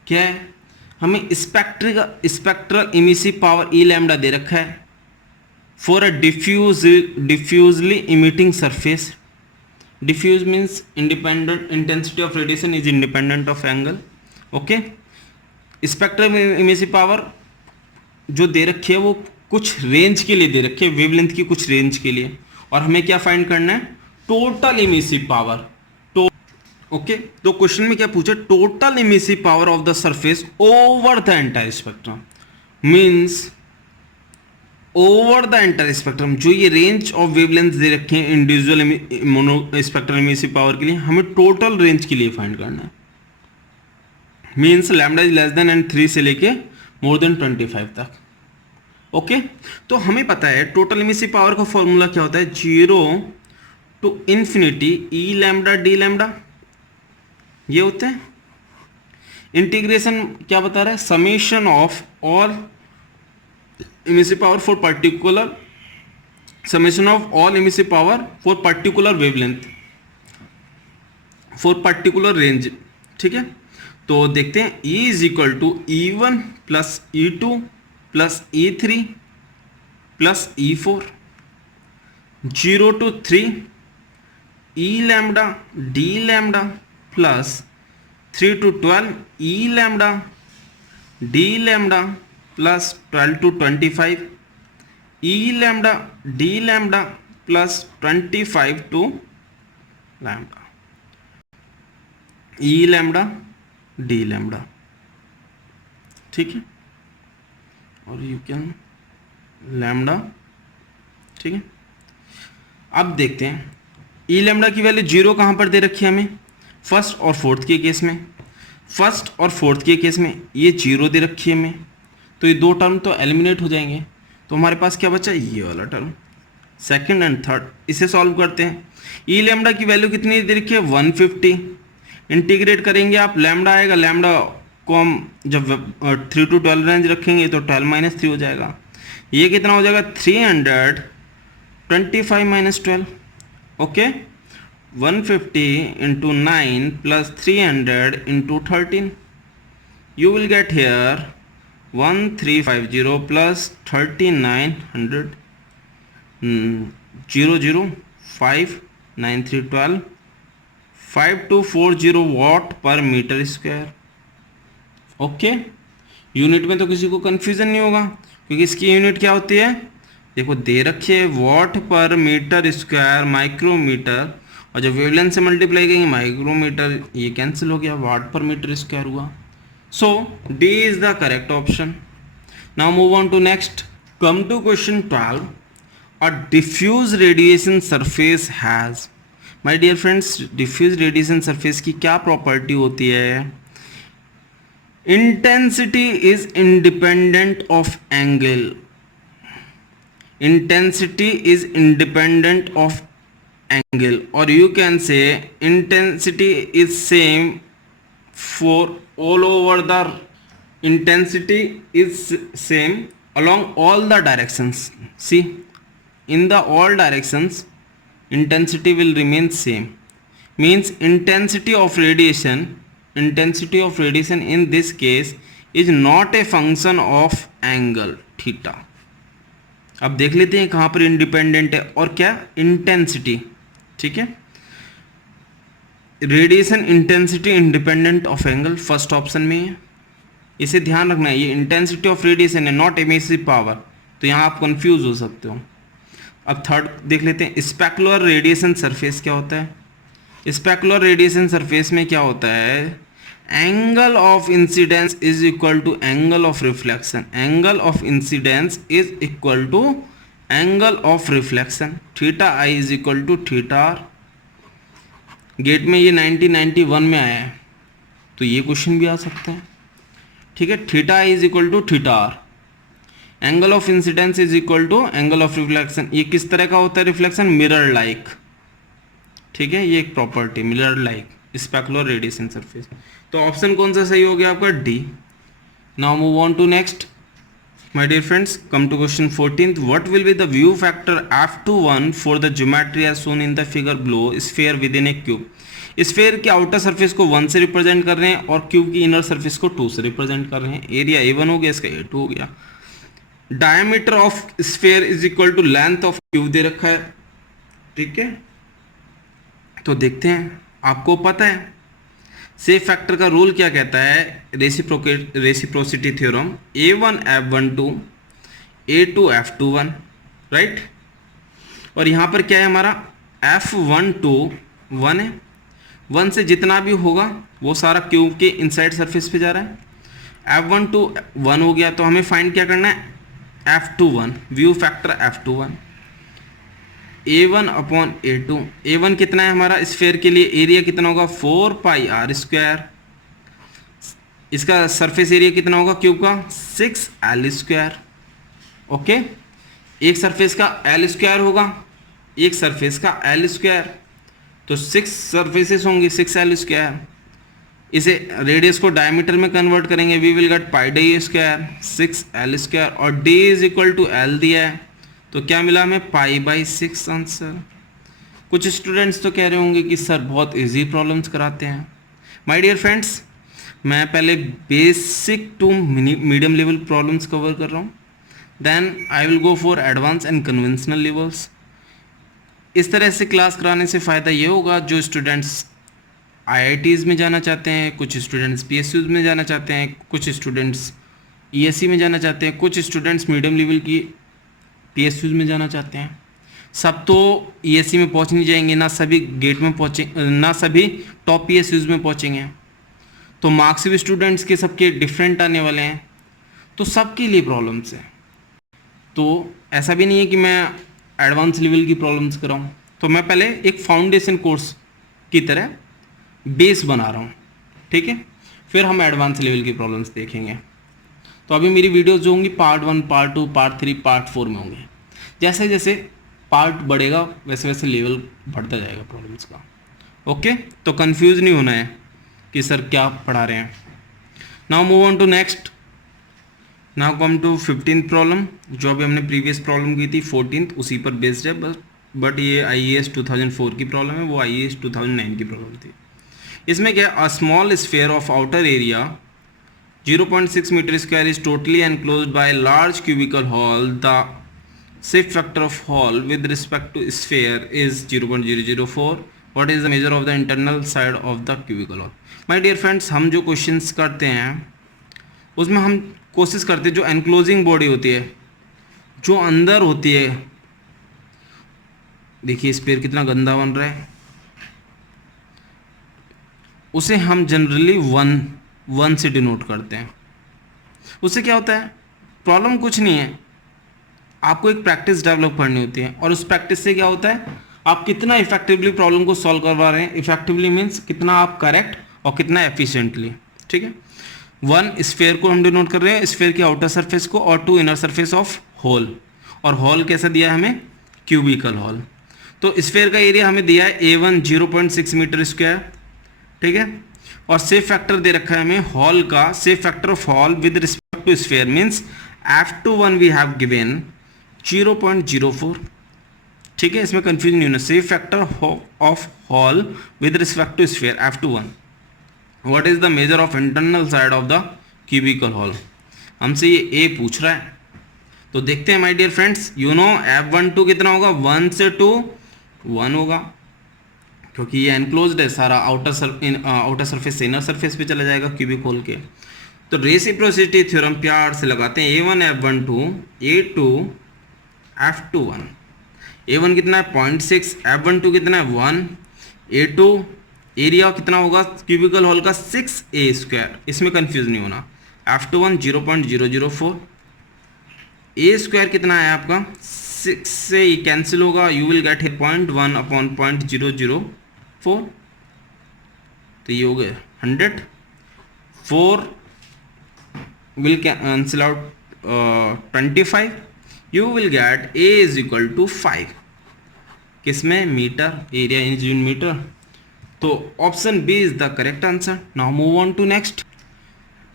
क्या है? हमें spectral emissive power E lambda दे रखा है for a diffusely emitting surface. Diffuse means independent, intensity of radiation is independent of angle. Okay, spectral emissive power जो दे रखी है वो कुछ रेंज के लिए दे रखी है, वेवलेंथ की कुछ रेंज के लिए, और हमें क्या फाइंड करना है? Total emissive power. ओके, तो क्वेश्चन में क्या पूछा? Total emissive power of the surface over the entire spectrum, means over the entire spectrum. जो ये रेंज ऑफ वेवलेंथ दे रखे हैं individual mono spectral emissive power के लिए, हमें टोटल रेंज के लिए फाइंड करना है, means lambda is less than and 3 से लेके मोर देन 25 तक। ओके, तो हमें पता है टोटल इमिसिव पावर का फॉर्मूला क्या होता है? 0 to infinity E lambda D lambda, ये होते हैं। इंटीग्रेशन क्या बता रहा है? Summation of all emissive power for particular, summation of all emissive power for particular wavelength for particular range, ठीक है। तो देखते हैं, E is equal to E1 plus E2 plus E3 plus E4, 0 to 3 E lambda D lambda plus 3 to 12 E lambda D lambda plus 12 to 25 E lambda D lambda plus 25 to lambda E lambda D lambda, ठीक है, और you can lambda, ठीक है। अब देखते हैं ई lambda की value 0 कहाँ पर दे रखी है हमें? फर्स्ट और फोर्थ के केस में, फर्स्ट और फोर्थ के केस में ये 0 दे रखी है हमें, तो ये दो टर्म तो एलिमिनेट हो जाएंगे, तो हमारे पास क्या बचा? ये वाला टर्म, सेकंड एंड थर्ड। इसे सॉल्व करते हैं। ई लैम्डा की वैल्यू कितनी दे रखी है? 150। इंटीग्रेट करेंगे आप, लैम्डा आएगा, लैम्डा को हम जब 3 to 12 रेंज रखेंगे तो 12 - 3 हो जाएगा। ये कितना हो जाएगा 325 minus 12, okay 150 into 9 plus 300 into 13, you will get here 1350 plus 3900 0 0 5 9 3 12 5240 watt पर मीटर स्क्वायर। ओके, यूनिट में तो किसी को कंफ्यूजन नहीं होगा क्योंकि इसकी यूनिट क्या होती है, देखो दे रखी है वॉट पर मीटर स्क्वायर माइक्रोमीटर, और जब वेवलेंथ से मल्टीप्लाई करेंगे माइक्रोमीटर, ये कैंसिल हो गया, वाट पर मीटर स्क्वायर हुआ। So D is the correct option. Now move on to next. Come to question 12. A diffuse radiation surface has. My dear friends, diffuse radiation surface की क्या property होती है? Intensity is independent of angle. Intensity is independent of angle, or you can say intensity is same for all over the, intensity is same along all the directions. See, in the all directions intensity will remain same, means intensity of radiation in this case is not a function of angle theta. अब देख लेते हैं कहाँ पर independent है और क्या, intensity. ठीक है, radiation intensity independent of angle first option में है, इसे ध्यान रखना है, ये इंटेंसिटी ऑफ रेडिएशन है नॉट एमिसिव पावर, तो यहाँ आप कंफ्यूज हो सकते हो। अब थर्ड देख लेते हैं, स्पेकुलर रेडिएशन सरफेस क्या होता है। स्पेकुलर रेडिएशन सरफेस में क्या होता है, angle of incidence is equal to angle of reflection, angle of incidence is equal to angle of reflection, theta I is equal to theta R. GATE में ये 1991 में आया है, तो ये क्वेश्चन भी आ सकता है। ठीक है, theta I is equal to theta R, angle of incidence is equal to angle of reflection. ये किस तरह का होता है रिफ्लेक्शन, मिरर लाइक। ठीक है, ये एक property mirror like specular radiation surface. तो ऑप्शन कौन सा सही हो गया आपका, D. Now move on to next my dear friends, come to question 14th. What will be the view factor f21 for the geometry as shown in the figure below, sphere within a cube. Sphere के outer surface को 1 से represent कर रहे हैं और cube की inner surface को 2 से रिप्रेजेंट कर रहे हैं। एरिया A1 हो गया, इसका A2 हो गया। Diameter of sphere is equal to length of cube दे रखा है। ठीक है, तो देखते हैं, आपको पता है सेफ फैक्टर का रूल क्या कहता है, reciprocity theorem, A1 F12 A2 F21, right. और यहाँ पर क्या है हमारा, F12 1 है, 1 से जितना भी होगा वो सारा क्यूब के इनसाइड सरफेस पे जा रहा है। F12 1 हो गया, तो हमें फाइंड क्या करना है, F21 view factor F21 A1 upon A2। A1 कितना है हमारा स्फीयर के लिए, एरिया कितना होगा 4 पाई आर स्क्वायर, इसका सरफेस एरिया कितना होगा क्यूब का 6L स्क्वायर। ओके, एक सरफेस का L स्क्वायर होगा, एक सरफेस का L स्क्वायर, तो 6 सरफेसेस होंगी 6L स्क्वायर। इसे रेडियस को डायमीटर में कन्वर्ट करेंगे, we will get pi D square 6L square, और D is equal to L दिया है, तो क्या मिला हमें पाई बाई 6 आंसर। कुछ स्टूडेंट्स तो कह रहे होंगे कि सर बहुत इजी प्रॉब्लम्स कराते हैं। माय डियर फ्रेंड्स, मैं पहले basic to medium level problems cover कर रहा हूँ, then I will go for advance and conventional levels. इस तरह से क्लास कराने से फ़ायदा ये होगा, जो स्टूडेंट्स IITs में जाना चाहते हैं, कुछ स्टूडेंट्स PSUs में जाना चाहते हैं, कुछ स्टूडेंट्स ESE में जाना चाहते हैं, कुछ स्टूडेंट्स मीडियम लेवल की PSUs में जाना चाहते हैं, सब तो ESE में पहुंच नहीं जाएंगे, ना सभी गेट में पहुँचे, ना सभी टॉप PSUs में पहुँचेंगे, तो मार्क्स भी स्टूडेंट्स के सबके डिफरेंट आने वाले हैं, तो सबके लिए प्रॉब्लम्स है। तो ऐसा भी नहीं है कि मैं एडवांस लेवल की प्रॉब्लम्स कराऊँ, तो मैं पहले एक फाउंडेशन कोर्स की तरह बेस बना रहा हूँ। ठीक है, फिर हम एडवांस लेवल की प्रॉब्लम्स देखेंगे। तो अभी मेरी वीडियोस जो होंगी पार्ट 1, पार्ट 2, पार्ट 3, पार्ट 4 में होंगे। जैसे जैसे पार्ट बढ़ेगा वैसे वैसे लेवल बढ़ता जाएगा प्रॉब्लम्स का। ओके, तो कंफ्यूज नहीं होना है कि सर क्या पढ़ा रहे हैं। Now move on to next now come to 15th problem, जो अभी हमने प्रीवियस प्रॉब्लम की थी 14th, उसी पर बेस्ड है बट ये IAS 2004 की प्रॉब्लम है, वो IAS 2009 की प्रॉब्लम थी। इसमें क्या, a small sphere of outer area 0.6 metre square is totally enclosed by large cubical hall, the shift factor of hall with respect to sphere is 0.004. what is the measure of the internal side of the cubicle hall? my dear friends, हम जो questions करते हैं उसमें हम कोशिश करते हैं जो एनक्लोजिंग बॉडी होती है, जो अंदर होती है, देखिए स्फीयर कितना गंदा बन रहा है, उसे हम जनरली वन से डिनोट करते हैं। उससे क्या होता है, प्रॉब्लम कुछ नहीं है, आपको एक प्रैक्टिस डेवलप करनी होती है, और उस प्रैक्टिस से क्या होता है, आप कितना इफेक्टिवली प्रॉब्लम को सॉल्व करवा रहे हैं। इफेक्टिवली मीन्स कितना आप करेक्ट और कितना एफिशिएंटली, ठीक है। 1 स्फेयर को हम डिनोट कर रहे हैं, स्फेयर की आउटर सरफेस को, और 2 इनर सरफेस ऑफ होल, और हॉल कैसा दिया है हमें, क्यूबिकल हॉल। तो स्फेयर का एरिया हमें दिया है A1 0.6 मीटर स्क्वायर, ठीक है, और सेफ फैक्टर दे रखा है हमें हॉल का, shape factor of hall with respect to sphere means F21 we have given 0.04, ठीक है, इसमें कंफ्यूजन नहीं होना। Shape factor of hall with respect to sphere F21। What is the measure of internal side of the cubical hall, हमसे ये ए पूछ रहा है। तो देखते हैं my dear friends, you know F12 कितना होगा, 1 से 2 1 होगा, क्योंकि ये एनक्लोज्ड है सारा, आउटर सरफेस से इनर सरफेस पे चला जाएगा क्यूबिक होल के। तो रेसिप्रोसिटी थ्योरम प्यार से लगाते हैं, A1 F12 A2 F21। A1 कितना है 0.6, F12 कितना है 1, A2 एरिया कितना होगा क्यूबिकल हॉल का 6A स्क्वायर, इसमें कंफ्यूज नहीं होना। F21 0.004, A स्क्वायर कितना है आपका 6 से ये कैंसिल होगा, यू विल गेट 0.1 अपॉन 0.004, तो ये हो गया 100, 4 will cancel out 25, you will get A is equal to 5, किसमें, मीटर, एरिया इन मीटर। तो option B is the correct answer. Now move on to next,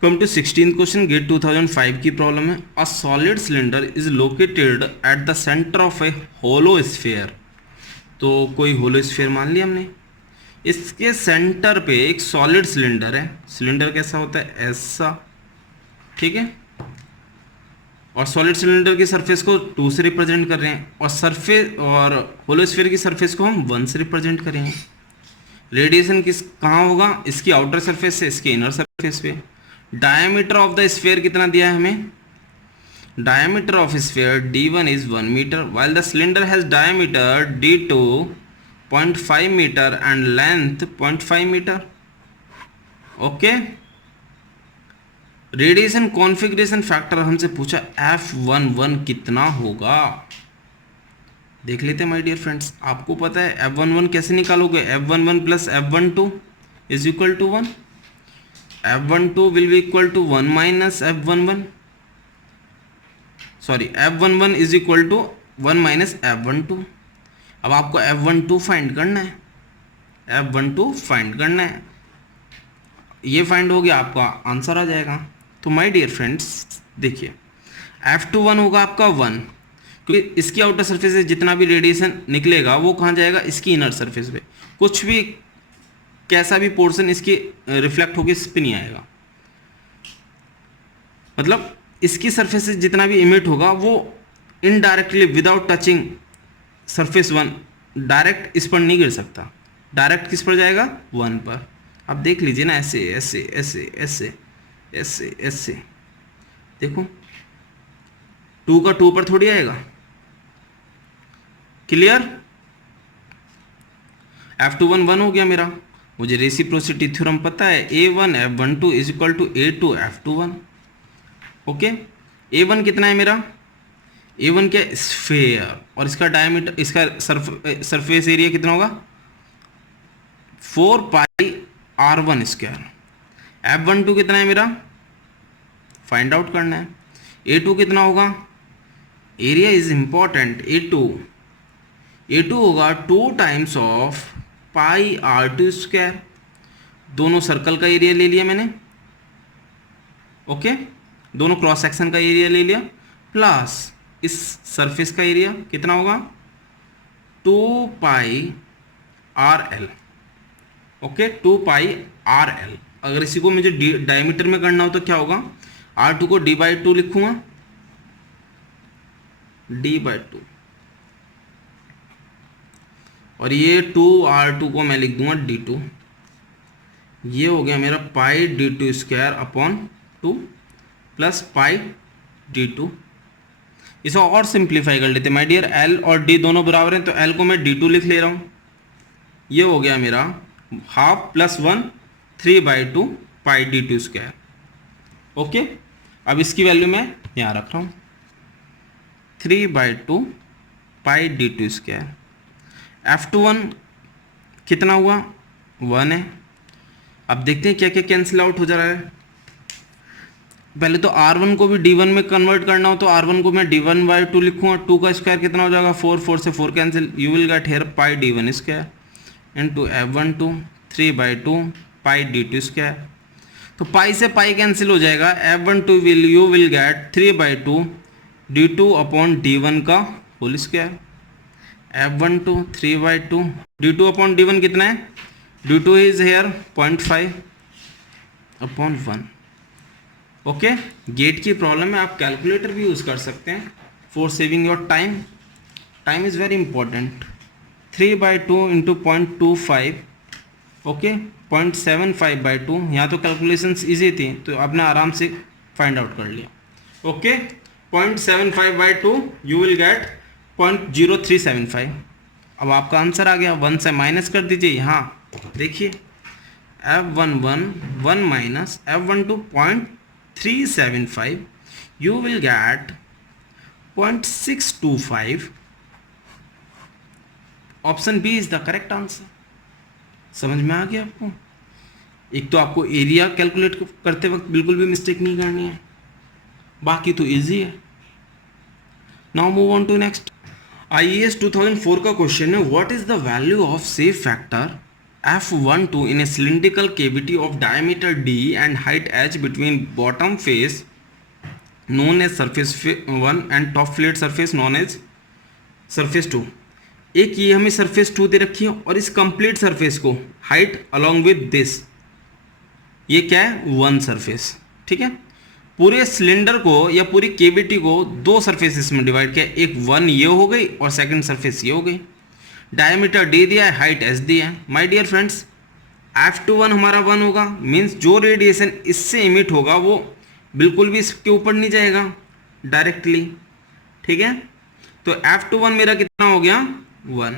come to 16th question, GATE 2005 की problem है। A solid cylinder is located at the centre of a hollow sphere. तो कोई होलो sphere मान लिया हमने, इसके centre पे एक सॉलिड सिलेंडर है। सिलेंडर कैसा होता है, ऐसा, ठीक है, और सॉलिड सिलेंडर की सरफेस को 2 से रिप्रेजेंट कर रहे हैं, और सरफेस और होलो स्फीयर की सरफेस को हम 1 से रिप्रेजेंट करेंगे। रेडिएशन किस कहाँ होगा, इसकी आउटर सरफेस से, इसके इनर सरफेस पे। डायमीटर ऑफ द स्फीयर कितना दिया है हमें, diameter of sphere D1 is 1 metre, while the cylinder has diameter D2 0.5 metre and length 0.5 metre. Okay, radiation configuration factor हमसे पूछा F11 कितना होगा, देख लेते हैं माय डियर फ्रेंड्स। आपको पता है F11 कैसे निकालोगे, F11 plus F12 is equal to 1, F12 will be equal to 1 minus F11, sorry F11 is equal to 1 minus F12। अब आपको F12 फाइंड करना है, F12 फाइंड करना है, ये फाइंड हो गया, आपका आंसर आ जाएगा। तो माय डियर फ्रेंड्स देखिए, F21 होगा आपका 1, क्योंकि इसकी आउटर सरफेस से जितना भी रेडिएशन निकलेगा वो कहाँ जाएगा, इसकी इनर सरफेस पे। कुछ भी कैसा भी पोर्शन इसकी रिफ्लेक्ट होकर इस पे नहीं आएगा, मतलब इसकी सरफेस से जितना भी इमिट होगा वो indirectly without touching surface 1 direct इस पर नहीं गिर सकता, डायरेक्ट किस पर जाएगा, 1 पर। आप देख लीजिए ना, ऐसे ऐसे ऐसे ऐसे ऐसे ऐसे, देखो 2 का 2 पर थोड़ी आएगा, क्लियर। F21 1 हो गया मेरा, मुझे रेसिप्रोसिटी थ्योरम पता है, A1 F12 is equal to A2 F21। Okay, A1 कितना है मेरा, A1 क्या, स्फेयर, और इसका डायमीटर, इसका सरफेस एरिया कितना होगा 4 पाई R1 स्क्वायर। F12 कितना है मेरा, फाइंड आउट करना है। A2 कितना होगा, एरिया इज इंपॉर्टेंट, A2 होगा 2 times of pi R2 square, दोनों सर्कल का एरिया ले लिया मैंने। ओके, दोनों क्रॉस सेक्शन का एरिया ले लिया प्लस इस सरफेस का एरिया कितना होगा 2πr_l। Okay 2πr_l। अगर इसी को मुझे डायमीटर में करना हो तो क्या होगा r2 को d/2 लिखूंगा d/2 और ये 2r2 को मैं लिख दूंगा d2। ये हो गया मेरा पाई d2² प्लस पाई d2। इसे और सिंप्लीफाई कर लेते हैं माय डियर। l और d दोनों बराबर हैं तो l को मैं d2 लिख ले रहा हूँ। ये हो गया मेरा 1/2 + 1 3/2 पाई d2²। ओके अब इसकी वैल्यू मैं यहाँ रख रहा हूँ 3/2 पाई d2²। F21 कितना हुआ 1 है। अब देखते हैं क्या क्या कैंसिल आउट हो जा रहा है। पहले तो R1 को भी D1 में कन्वर्ट करना हो तो R1 को मैं D1/2 लिखूंगा। 2 का स्क्वायर कितना हो जाएगा 4, 4 से 4 cancel, you will get hair pi d1² into F12 3/2 pi d2²। तो पाई से पाई कैंसिल हो जाएगा। F12 you will gate 3/2 d2/d1 का होल स्क्वायर। F12 3/2 d2/d1 कितना है d2 is here 0.5/1। Okay get की प्रॉब्लम है, आप कैलकुलेटर भी यूज़ कर सकते हैं for saving your time. Time is very important. 3/2 into 0.25 okay 0.75/2। यहाँ तो कैलकुलेशंस इजी थी तो आपने आराम से फाइंड आउट कर लिया। Okay 0.75/2 you will gate 0.0375। अब आपका आंसर आ गया। 1 से माइनस कर दीजिए। यहाँ देखिए F11 1 minus F12 0.375 you will get 0.625। Option B is the correct answer. समझ में आ गया आपको। एक तो आपको एरिया कैलकुलेट करते वक्त बिल्कुल भी मिस्टेक नहीं करनी है, बाकी तो इजी है। Now move on to next. IAS 2004 का क्वेश्चन है what is the value of shape factor F12 in a cylindrical cavity of diameter d and height h between bottom face known as surface 1 and top flat surface known as surface 2। एक ये हमें surface 2 दे रखी है और इस complete surface को height along with this ये क्या है 1 सरफेस। ठीक है पूरे सिलेंडर को या पूरी केविटी को 2 सरफेसेस में डिवाइड किया। एक 1 ये हो गई और सेकंड सरफेस ये हो गई। डायमीटर d दिया है, हाइट h दिया है। माय डियर फ्रेंड्स F21 हमारा 1 होगा मीन्स जो रेडिएशन इससे इमिट होगा वो बिल्कुल भी इसके ऊपर नहीं जाएगा डायरेक्टली। ठीक है तो F21 मेरा कितना हो गया 1।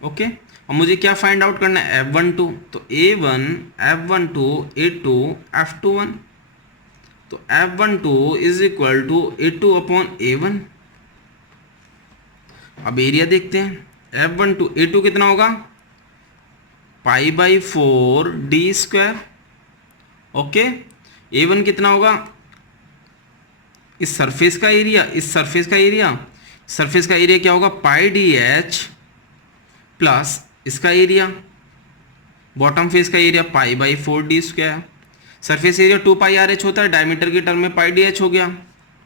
ओके और मुझे क्या फाइंड आउट करना है F12 तो A1 F12 A2 F21 तो F12 is equal to A2/A1। अब एरिया देखते हैं F12 A2 कितना होगा π/4d²। ओके A1 कितना होगा इस सरफेस का एरिया सरफेस का एरिया क्या होगा πdh प्लस इसका एरिया बॉटम फेस का area π/4d²। Surface area 2πrh होता है, डायमीटर के टर्म में πdh हो गया।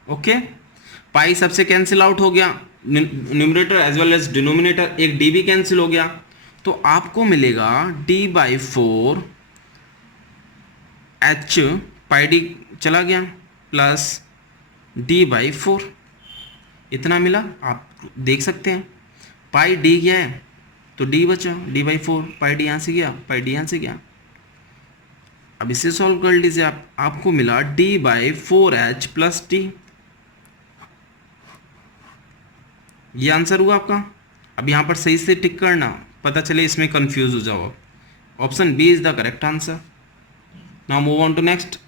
ओके पाई सबसे कैंसिल आउट हो गया, numerator as well as denominator, एक डी भी कैंसिल हो गया तो आपको मिलेगा d/4 h πd चला गया प्लस d/4 इतना मिला। आप देख सकते हैं पाई डी गया है तो d बचा d/4 पाई डी यहाँ से गया पाई डी यहाँ से गया। अब इसे सॉल्व कर लीजिए आप, आपको मिला d/4h प्लस d। ये आंसर हुआ आपका। अब यहाँ पर सही से टिक करना, पता चले इसमें कंफ्यूज हो जाओ। Option B is the correct answer. Now move on to next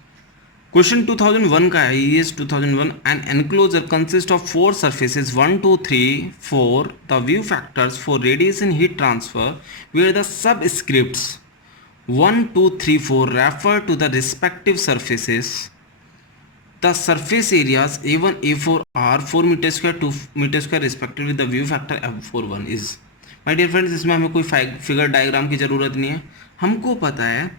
question 2001 का है। IAS 2001 an enclosure consist of 4 surfaces 1 2 3 4 the view factors for radiation heat transfer where the subscripts 1 2 3 4 refer to the respective surfaces. The surface areas A1 A4 are 4 meter square 2 meter square respectively. The view factor F41 is। My dear friends इसमें हमें कोई figure diagram की ज़रूरत नहीं है। हमको पता है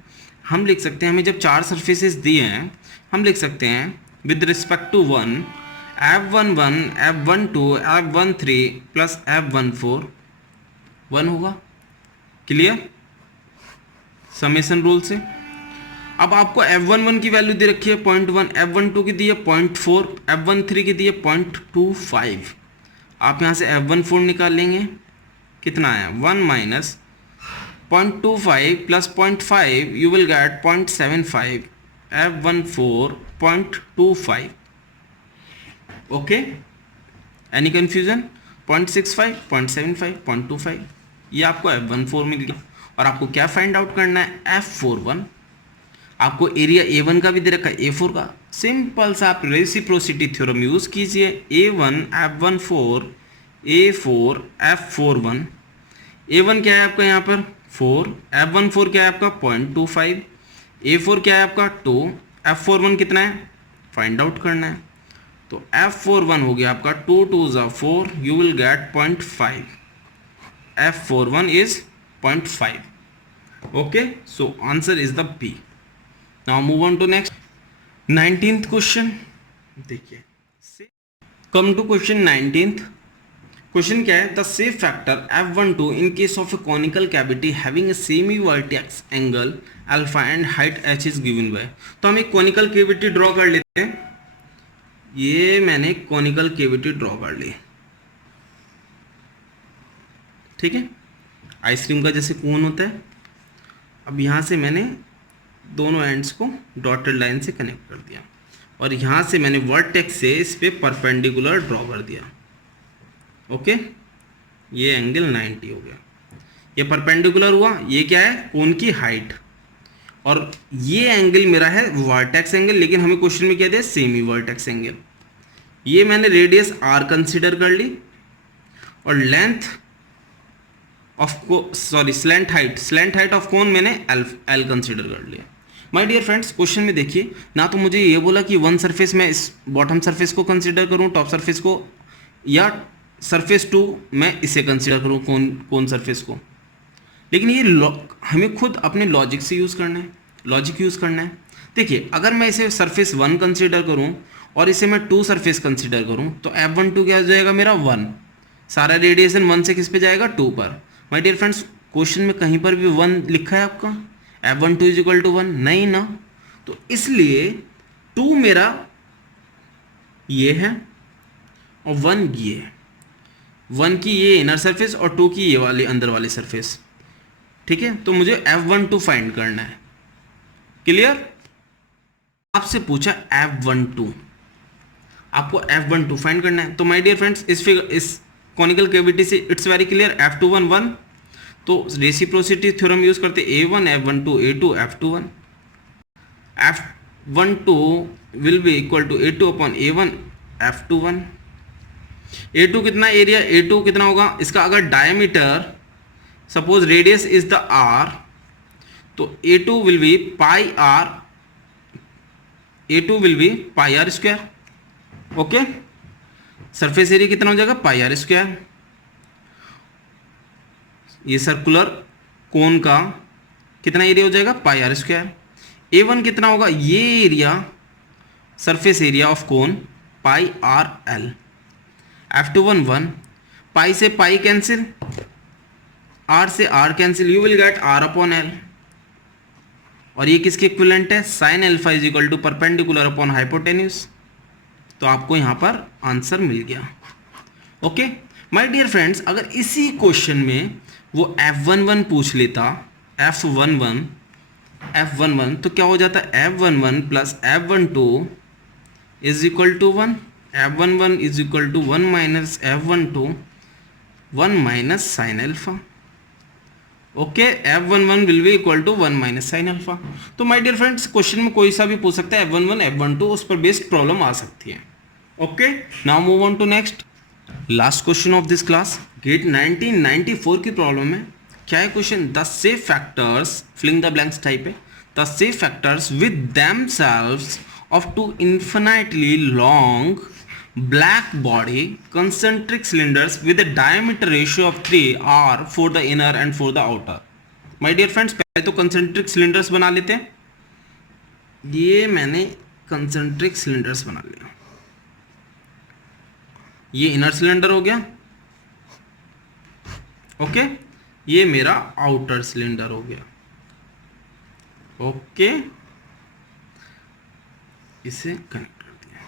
हम लिख सकते हैं, हमें जब 4 सरफेसेस दिए हैं, हम लिख सकते हैं with respect to 1 F11 F12 F13 plus F14 1 होगा। क्लियर? समेशन रूल से। अब आपको F11 की वैल्यू दे रखी है 0.1, F12 की दी है 0.4, F13 की दी है 0.25। आप यहाँ से F14 निकाल लेंगे, कितना है 1 minus 0.25 plus 0.5 you will gate 0.75, F14 0.25। Okay, any confusion? 0.65 0.75 0.25, ये आपको F14 मिल गया। और आपको क्या फाइंड आउट करना है? F41। आपको एरिया A1 का भी दे रखा है, A4 का। सिंपल सा आप रेसिप्रोसिटी थ्योरम यूज कीजिए, A1 F14 A4 F41। A1 क्या है आपका यहाँ पर 4, F14 क्या है आपका 0.25, A4 क्या है आपका 2, F41 कितना है फाइंड आउट करना है। तो F41 हो गया आपका 2 2 4, you will get 0.5, F41 is 0.5। Okay, so answer is the B। Now move on to next 19th question. देखिए, come to question 19th। Question क्या है? The shape factor F12 in case of a conical cavity having a semi vertex angle alpha and height h is given by. तो हम एक conical cavity draw कर लेते हैं। ये मैंने कॉनिकल कैविटी ड्रॉ कर ली, ठीक है, आइसक्रीम का जैसे कोन होता है। अब यहाँ से मैंने दोनों एंड्स को डॉटेड लाइन से कनेक्ट कर दिया और यहाँ से मैंने वर्टेक्स से इस पे परपेंडिकुलर ड्रॉ कर दिया। ओके, ये एंगल 90 हो गया, ये परपेंडिकुलर हुआ। ये क्या है? कोन की हाइट। और ये एंगल मेरा है वर्टेक्स एंगल, लेकिन हमें क्वेश्चन में क्या दिया? Semi vertex angle. ये मैंने रेडियस r कंसीडर कर ली और length of slant height of cone मैंने L कंसीडर कर लिया। माय डियर फ्रेंड्स, क्वेश्चन में देखिए ना, तो मुझे ये बोला कि वन सरफेस में इस बॉटम सरफेस को कंसीडर करूं, टॉप सरफेस को, या सरफेस 2 मैं इसे कंसीडर करूं, कौन सरफेस को। लेकिन ये हमें खुद अपने लॉजिक से यूज़ करना है, लॉजिक यूज़ करना है। देखिए, अगर मैं इसे सरफेस 1 कंसीडर करूं और इसे मैं 2 सरफेस कंसीडर करूं, तो F12 क्या हो जाएगा मेरा 1। सारा रेडिएशन 1 से किस पे जाएगा? 2 पर। माय डियर फ्रेंड्स, क्वेश्चन में कहीं पर भी 1 लिखा है आपका? F12 इज इक्वल टू 1 नहीं ना, तो इसलिए 2 मेरा ये है और 1 ये है। 1 की ये इनर सरफेस और 2 की ये वाली अंदर वाली सरफेस, ठीक है। तो मुझे F12 फाइंड करना है। क्लियर? आपसे पूछा F12, आपको F12 फाइंड करना है। तो माय डियर फ्रेंड्स, इस कॉनिकल कैविटी से इट्स वेरी क्लियर, F21 1। तो रेसिप्रोसिटी थ्योरम यूज करते A1 F12 A2 F21। F12 will be equal to A2 upon A1 F21। A2 कितना एरिया? A2 कितना होगा इसका? अगर diameter, suppose radius is the R, तो A2 will be pi R, A2 will be pi R square. Okay, surface area कितना हो जाएगा? पाई R square. ये सर्कुलर कोन का कितना एरिया हो जाएगा? पाई R स्क्वायर। A1 कितना होगा? ये area, surface area of cone, pi R L। F21 1, pi से पाई कैंसिल, R से R cancel, you will get R upon L। और ये किसके इक्विवेलेंट है? Sine alpha is equal to perpendicular upon hypotenuse. तो आपको यहां पर आंसर मिल गया। ओके माय डियर फ्रेंड्स, अगर इसी क्वेश्चन में वो F11 पूछ लेता, F11 तो क्या हो जाता? F11 plus F12 is equal to 1। F11 is equal to 1 minus F12, 1 minus sine alpha. Okay, F11 will be equal to 1 minus sine alpha. तो माय डियर फ्रेंड्स, क्वेश्चन में कोई सा भी पूछ सकता है, F11 F12, उस पर बेस्ड प्रॉब्लम आ सकती है। Okay, now move on to next last question of this class. GATE 1994 की प्रॉब्लम है। क्या है question? The shape factors, filling the blanks type है, the shape factors with themselves of two infinitely long black body concentric cylinders with a diameter ratio of 3 are for the inner and for the outer। my dear friends, पहले तो concentric cylinders बना लेते हैं। ये मैंने concentric cylinders बना लिया। ये इनर सिलेंडर हो गया, ओके। ये मेरा आउटर सिलेंडर हो गया, ओके। इसे कनेक्ट कर दिया,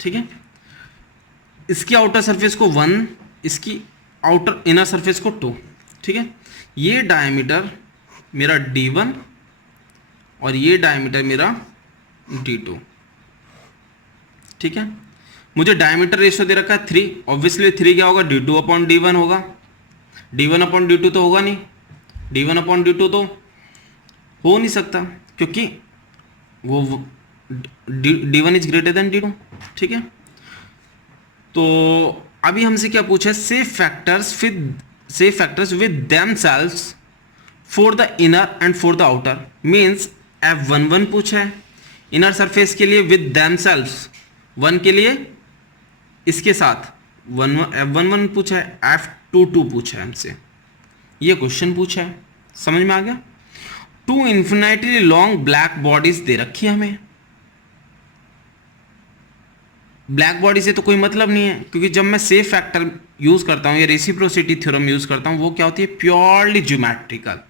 ठीक है। इसकी आउटर सरफेस को 1, इसकी आउटर इनर सरफेस को 2, ठीक है। ये डायमीटर मेरा D1 और ये डायमीटर मेरा D2, ठीक है। मुझे डायमीटर रेशियो दे रखा है 3, ऑब्वियसली 3 क्या होगा, D2/D1 होगा। D1/D2 तो होगा नहीं, D1/D2 तो हो नहीं सकता, क्योंकि वो D1 is greater then D2, ठीक है। तो अभी हमसे क्या पूछा है, से factors with themselves for the inner and for the outer. Means F11 पूछा है इनर सरफेस के लिए विद देमसेल्व्स, 1 के लिए इसके साथ F11 पूछा है, F22 पूछा है हमसे, ये क्वेश्चन पूछा है। समझ में आ गया। 2 infinitely long black bodies they रखी है हमें। ब्लैक बॉडी से तो कोई मतलब नहीं है, क्योंकि जब मैं सेफ फैक्टर यूज करता हूं या रेसिप्रोसिटी थ्योरम यूज करता हूं, वो क्या होती है, प्योरली ज्योमेट्रिकल।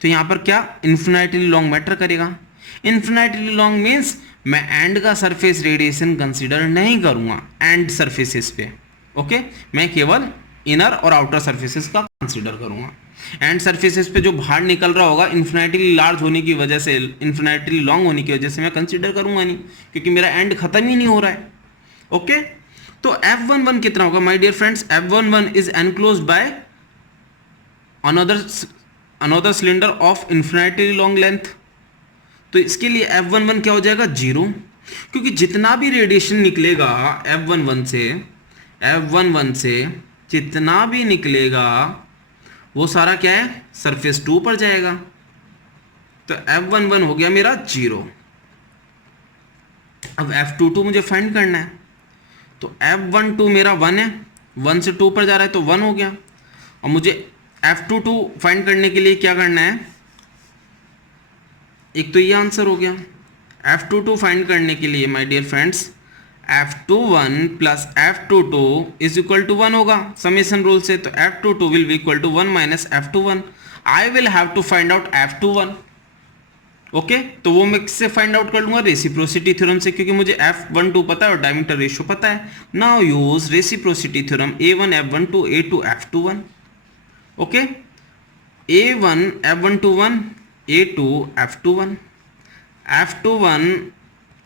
तो यहां पर क्या इन्फिनिटली लॉन्ग मैटर करेगा। इन्फिनिटली लॉन्ग मीन्स मैं एंड का सरफेस रेडिएशन कंसीडर नहीं करूंगा एंड सरफेसेस पे, ओके। मैं केवल इनर और आउटर सरफेसेस का कंसीडर करूंगा। एंड सरफेसेस पे जो बाहर निकल रहा होगा इन्फिनिटली लार्ज होने की वजह से, इन्फिनिटली लॉन्ग होने की वजह से मैं कंसीडर करूंगा नहीं, क्योंकि मेरा एंड खत्म ही नहीं हो रहा है, ओके। तो F11 कितना होगा my dear friends, F11 is enclosed by another cylinder of infinitely long length. तो इसके लिए F11 क्या हो जाएगा, 0, क्योंकि जितना भी रेडिएशन निकलेगा F11 से जितना भी निकलेगा वो सारा क्या है, सरफेस 2 पर जाएगा। तो F11 हो गया मेरा 0। अब F22 मुझे फाइंड करना है, तो F12 मेरा 1 है, 1 से 2 पर जा रहा है तो 1 हो गया। और मुझे F22 फाइंड करने के लिए क्या करना है, एक तो ये आंसर हो गया। F22 फाइंड करने के लिए my dear friends F21 plus F22 is equal to 1 होगा समेशन रूल से। तो F22 will be equal to 1 minus F21। I will have to find out F21, okay. तो वो मैं किससे फाइंड आउट कर लूंगा, रेसिप्रोसिटी थ्योरम से, क्योंकि मुझे F12 पता है और डायमीटर रेशियो पता है। Now use reciprocity theorem A1 F12 A2 F21, okay. A1 F121 A2 F21, F21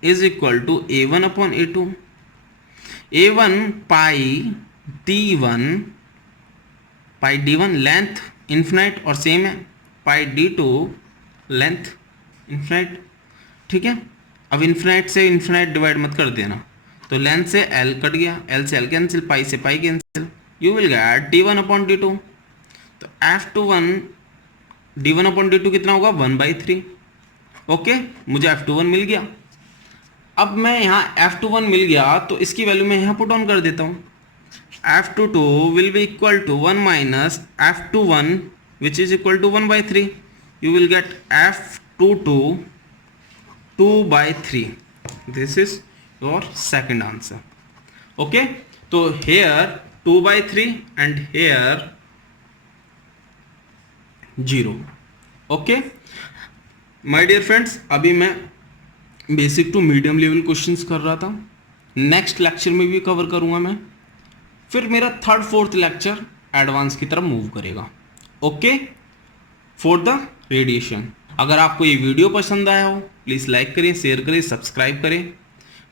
is equal to A1 upon A2, A1 pi D1 length infinite और सेम है, पाई D2 लेंथ इन्फिनाइट, ठीक है। अब infinite से infinite divide मत कर देना, तो लेंथ से L कट गया, L से L कैंसिल, पाई से pi cancel, you will gate D1 upon D2। तो F21 D1 upon D2 कितना होगा, 1/3, ओके। मुझे F21 मिल गया। अब मैं यहाँ F21 मिल गया तो इसकी वैल्यू मैं यहाँ पुट ऑन कर देता हूँ। F22 will be equal to 1 minus F21 which is equal to 1/3। You will get F22 2/3। This is your second answer, okay. तो here 2/3 and here 0, okay. My dear friends, अभी मैं basic to medium level questions कर रहा था, next lecture में भी cover करूंगा मैं, फिर मेरा 3rd 4th लेक्चर एडवांस की तरफ मूव करेगा, ओके, फॉर द रेडिएशन। अगर आपको ये वीडियो पसंद आया हो प्लीज़ लाइक करें, शेयर करें, सब्सक्राइब करें।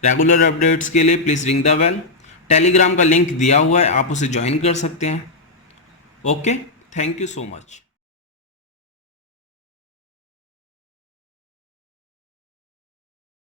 रेगुलर अपडेट्स के लिए please ring the bell. Telegram का लिंक दिया हुआ है, आप उसे ज्वाइन कर सकते हैं, okay. Thank you so much.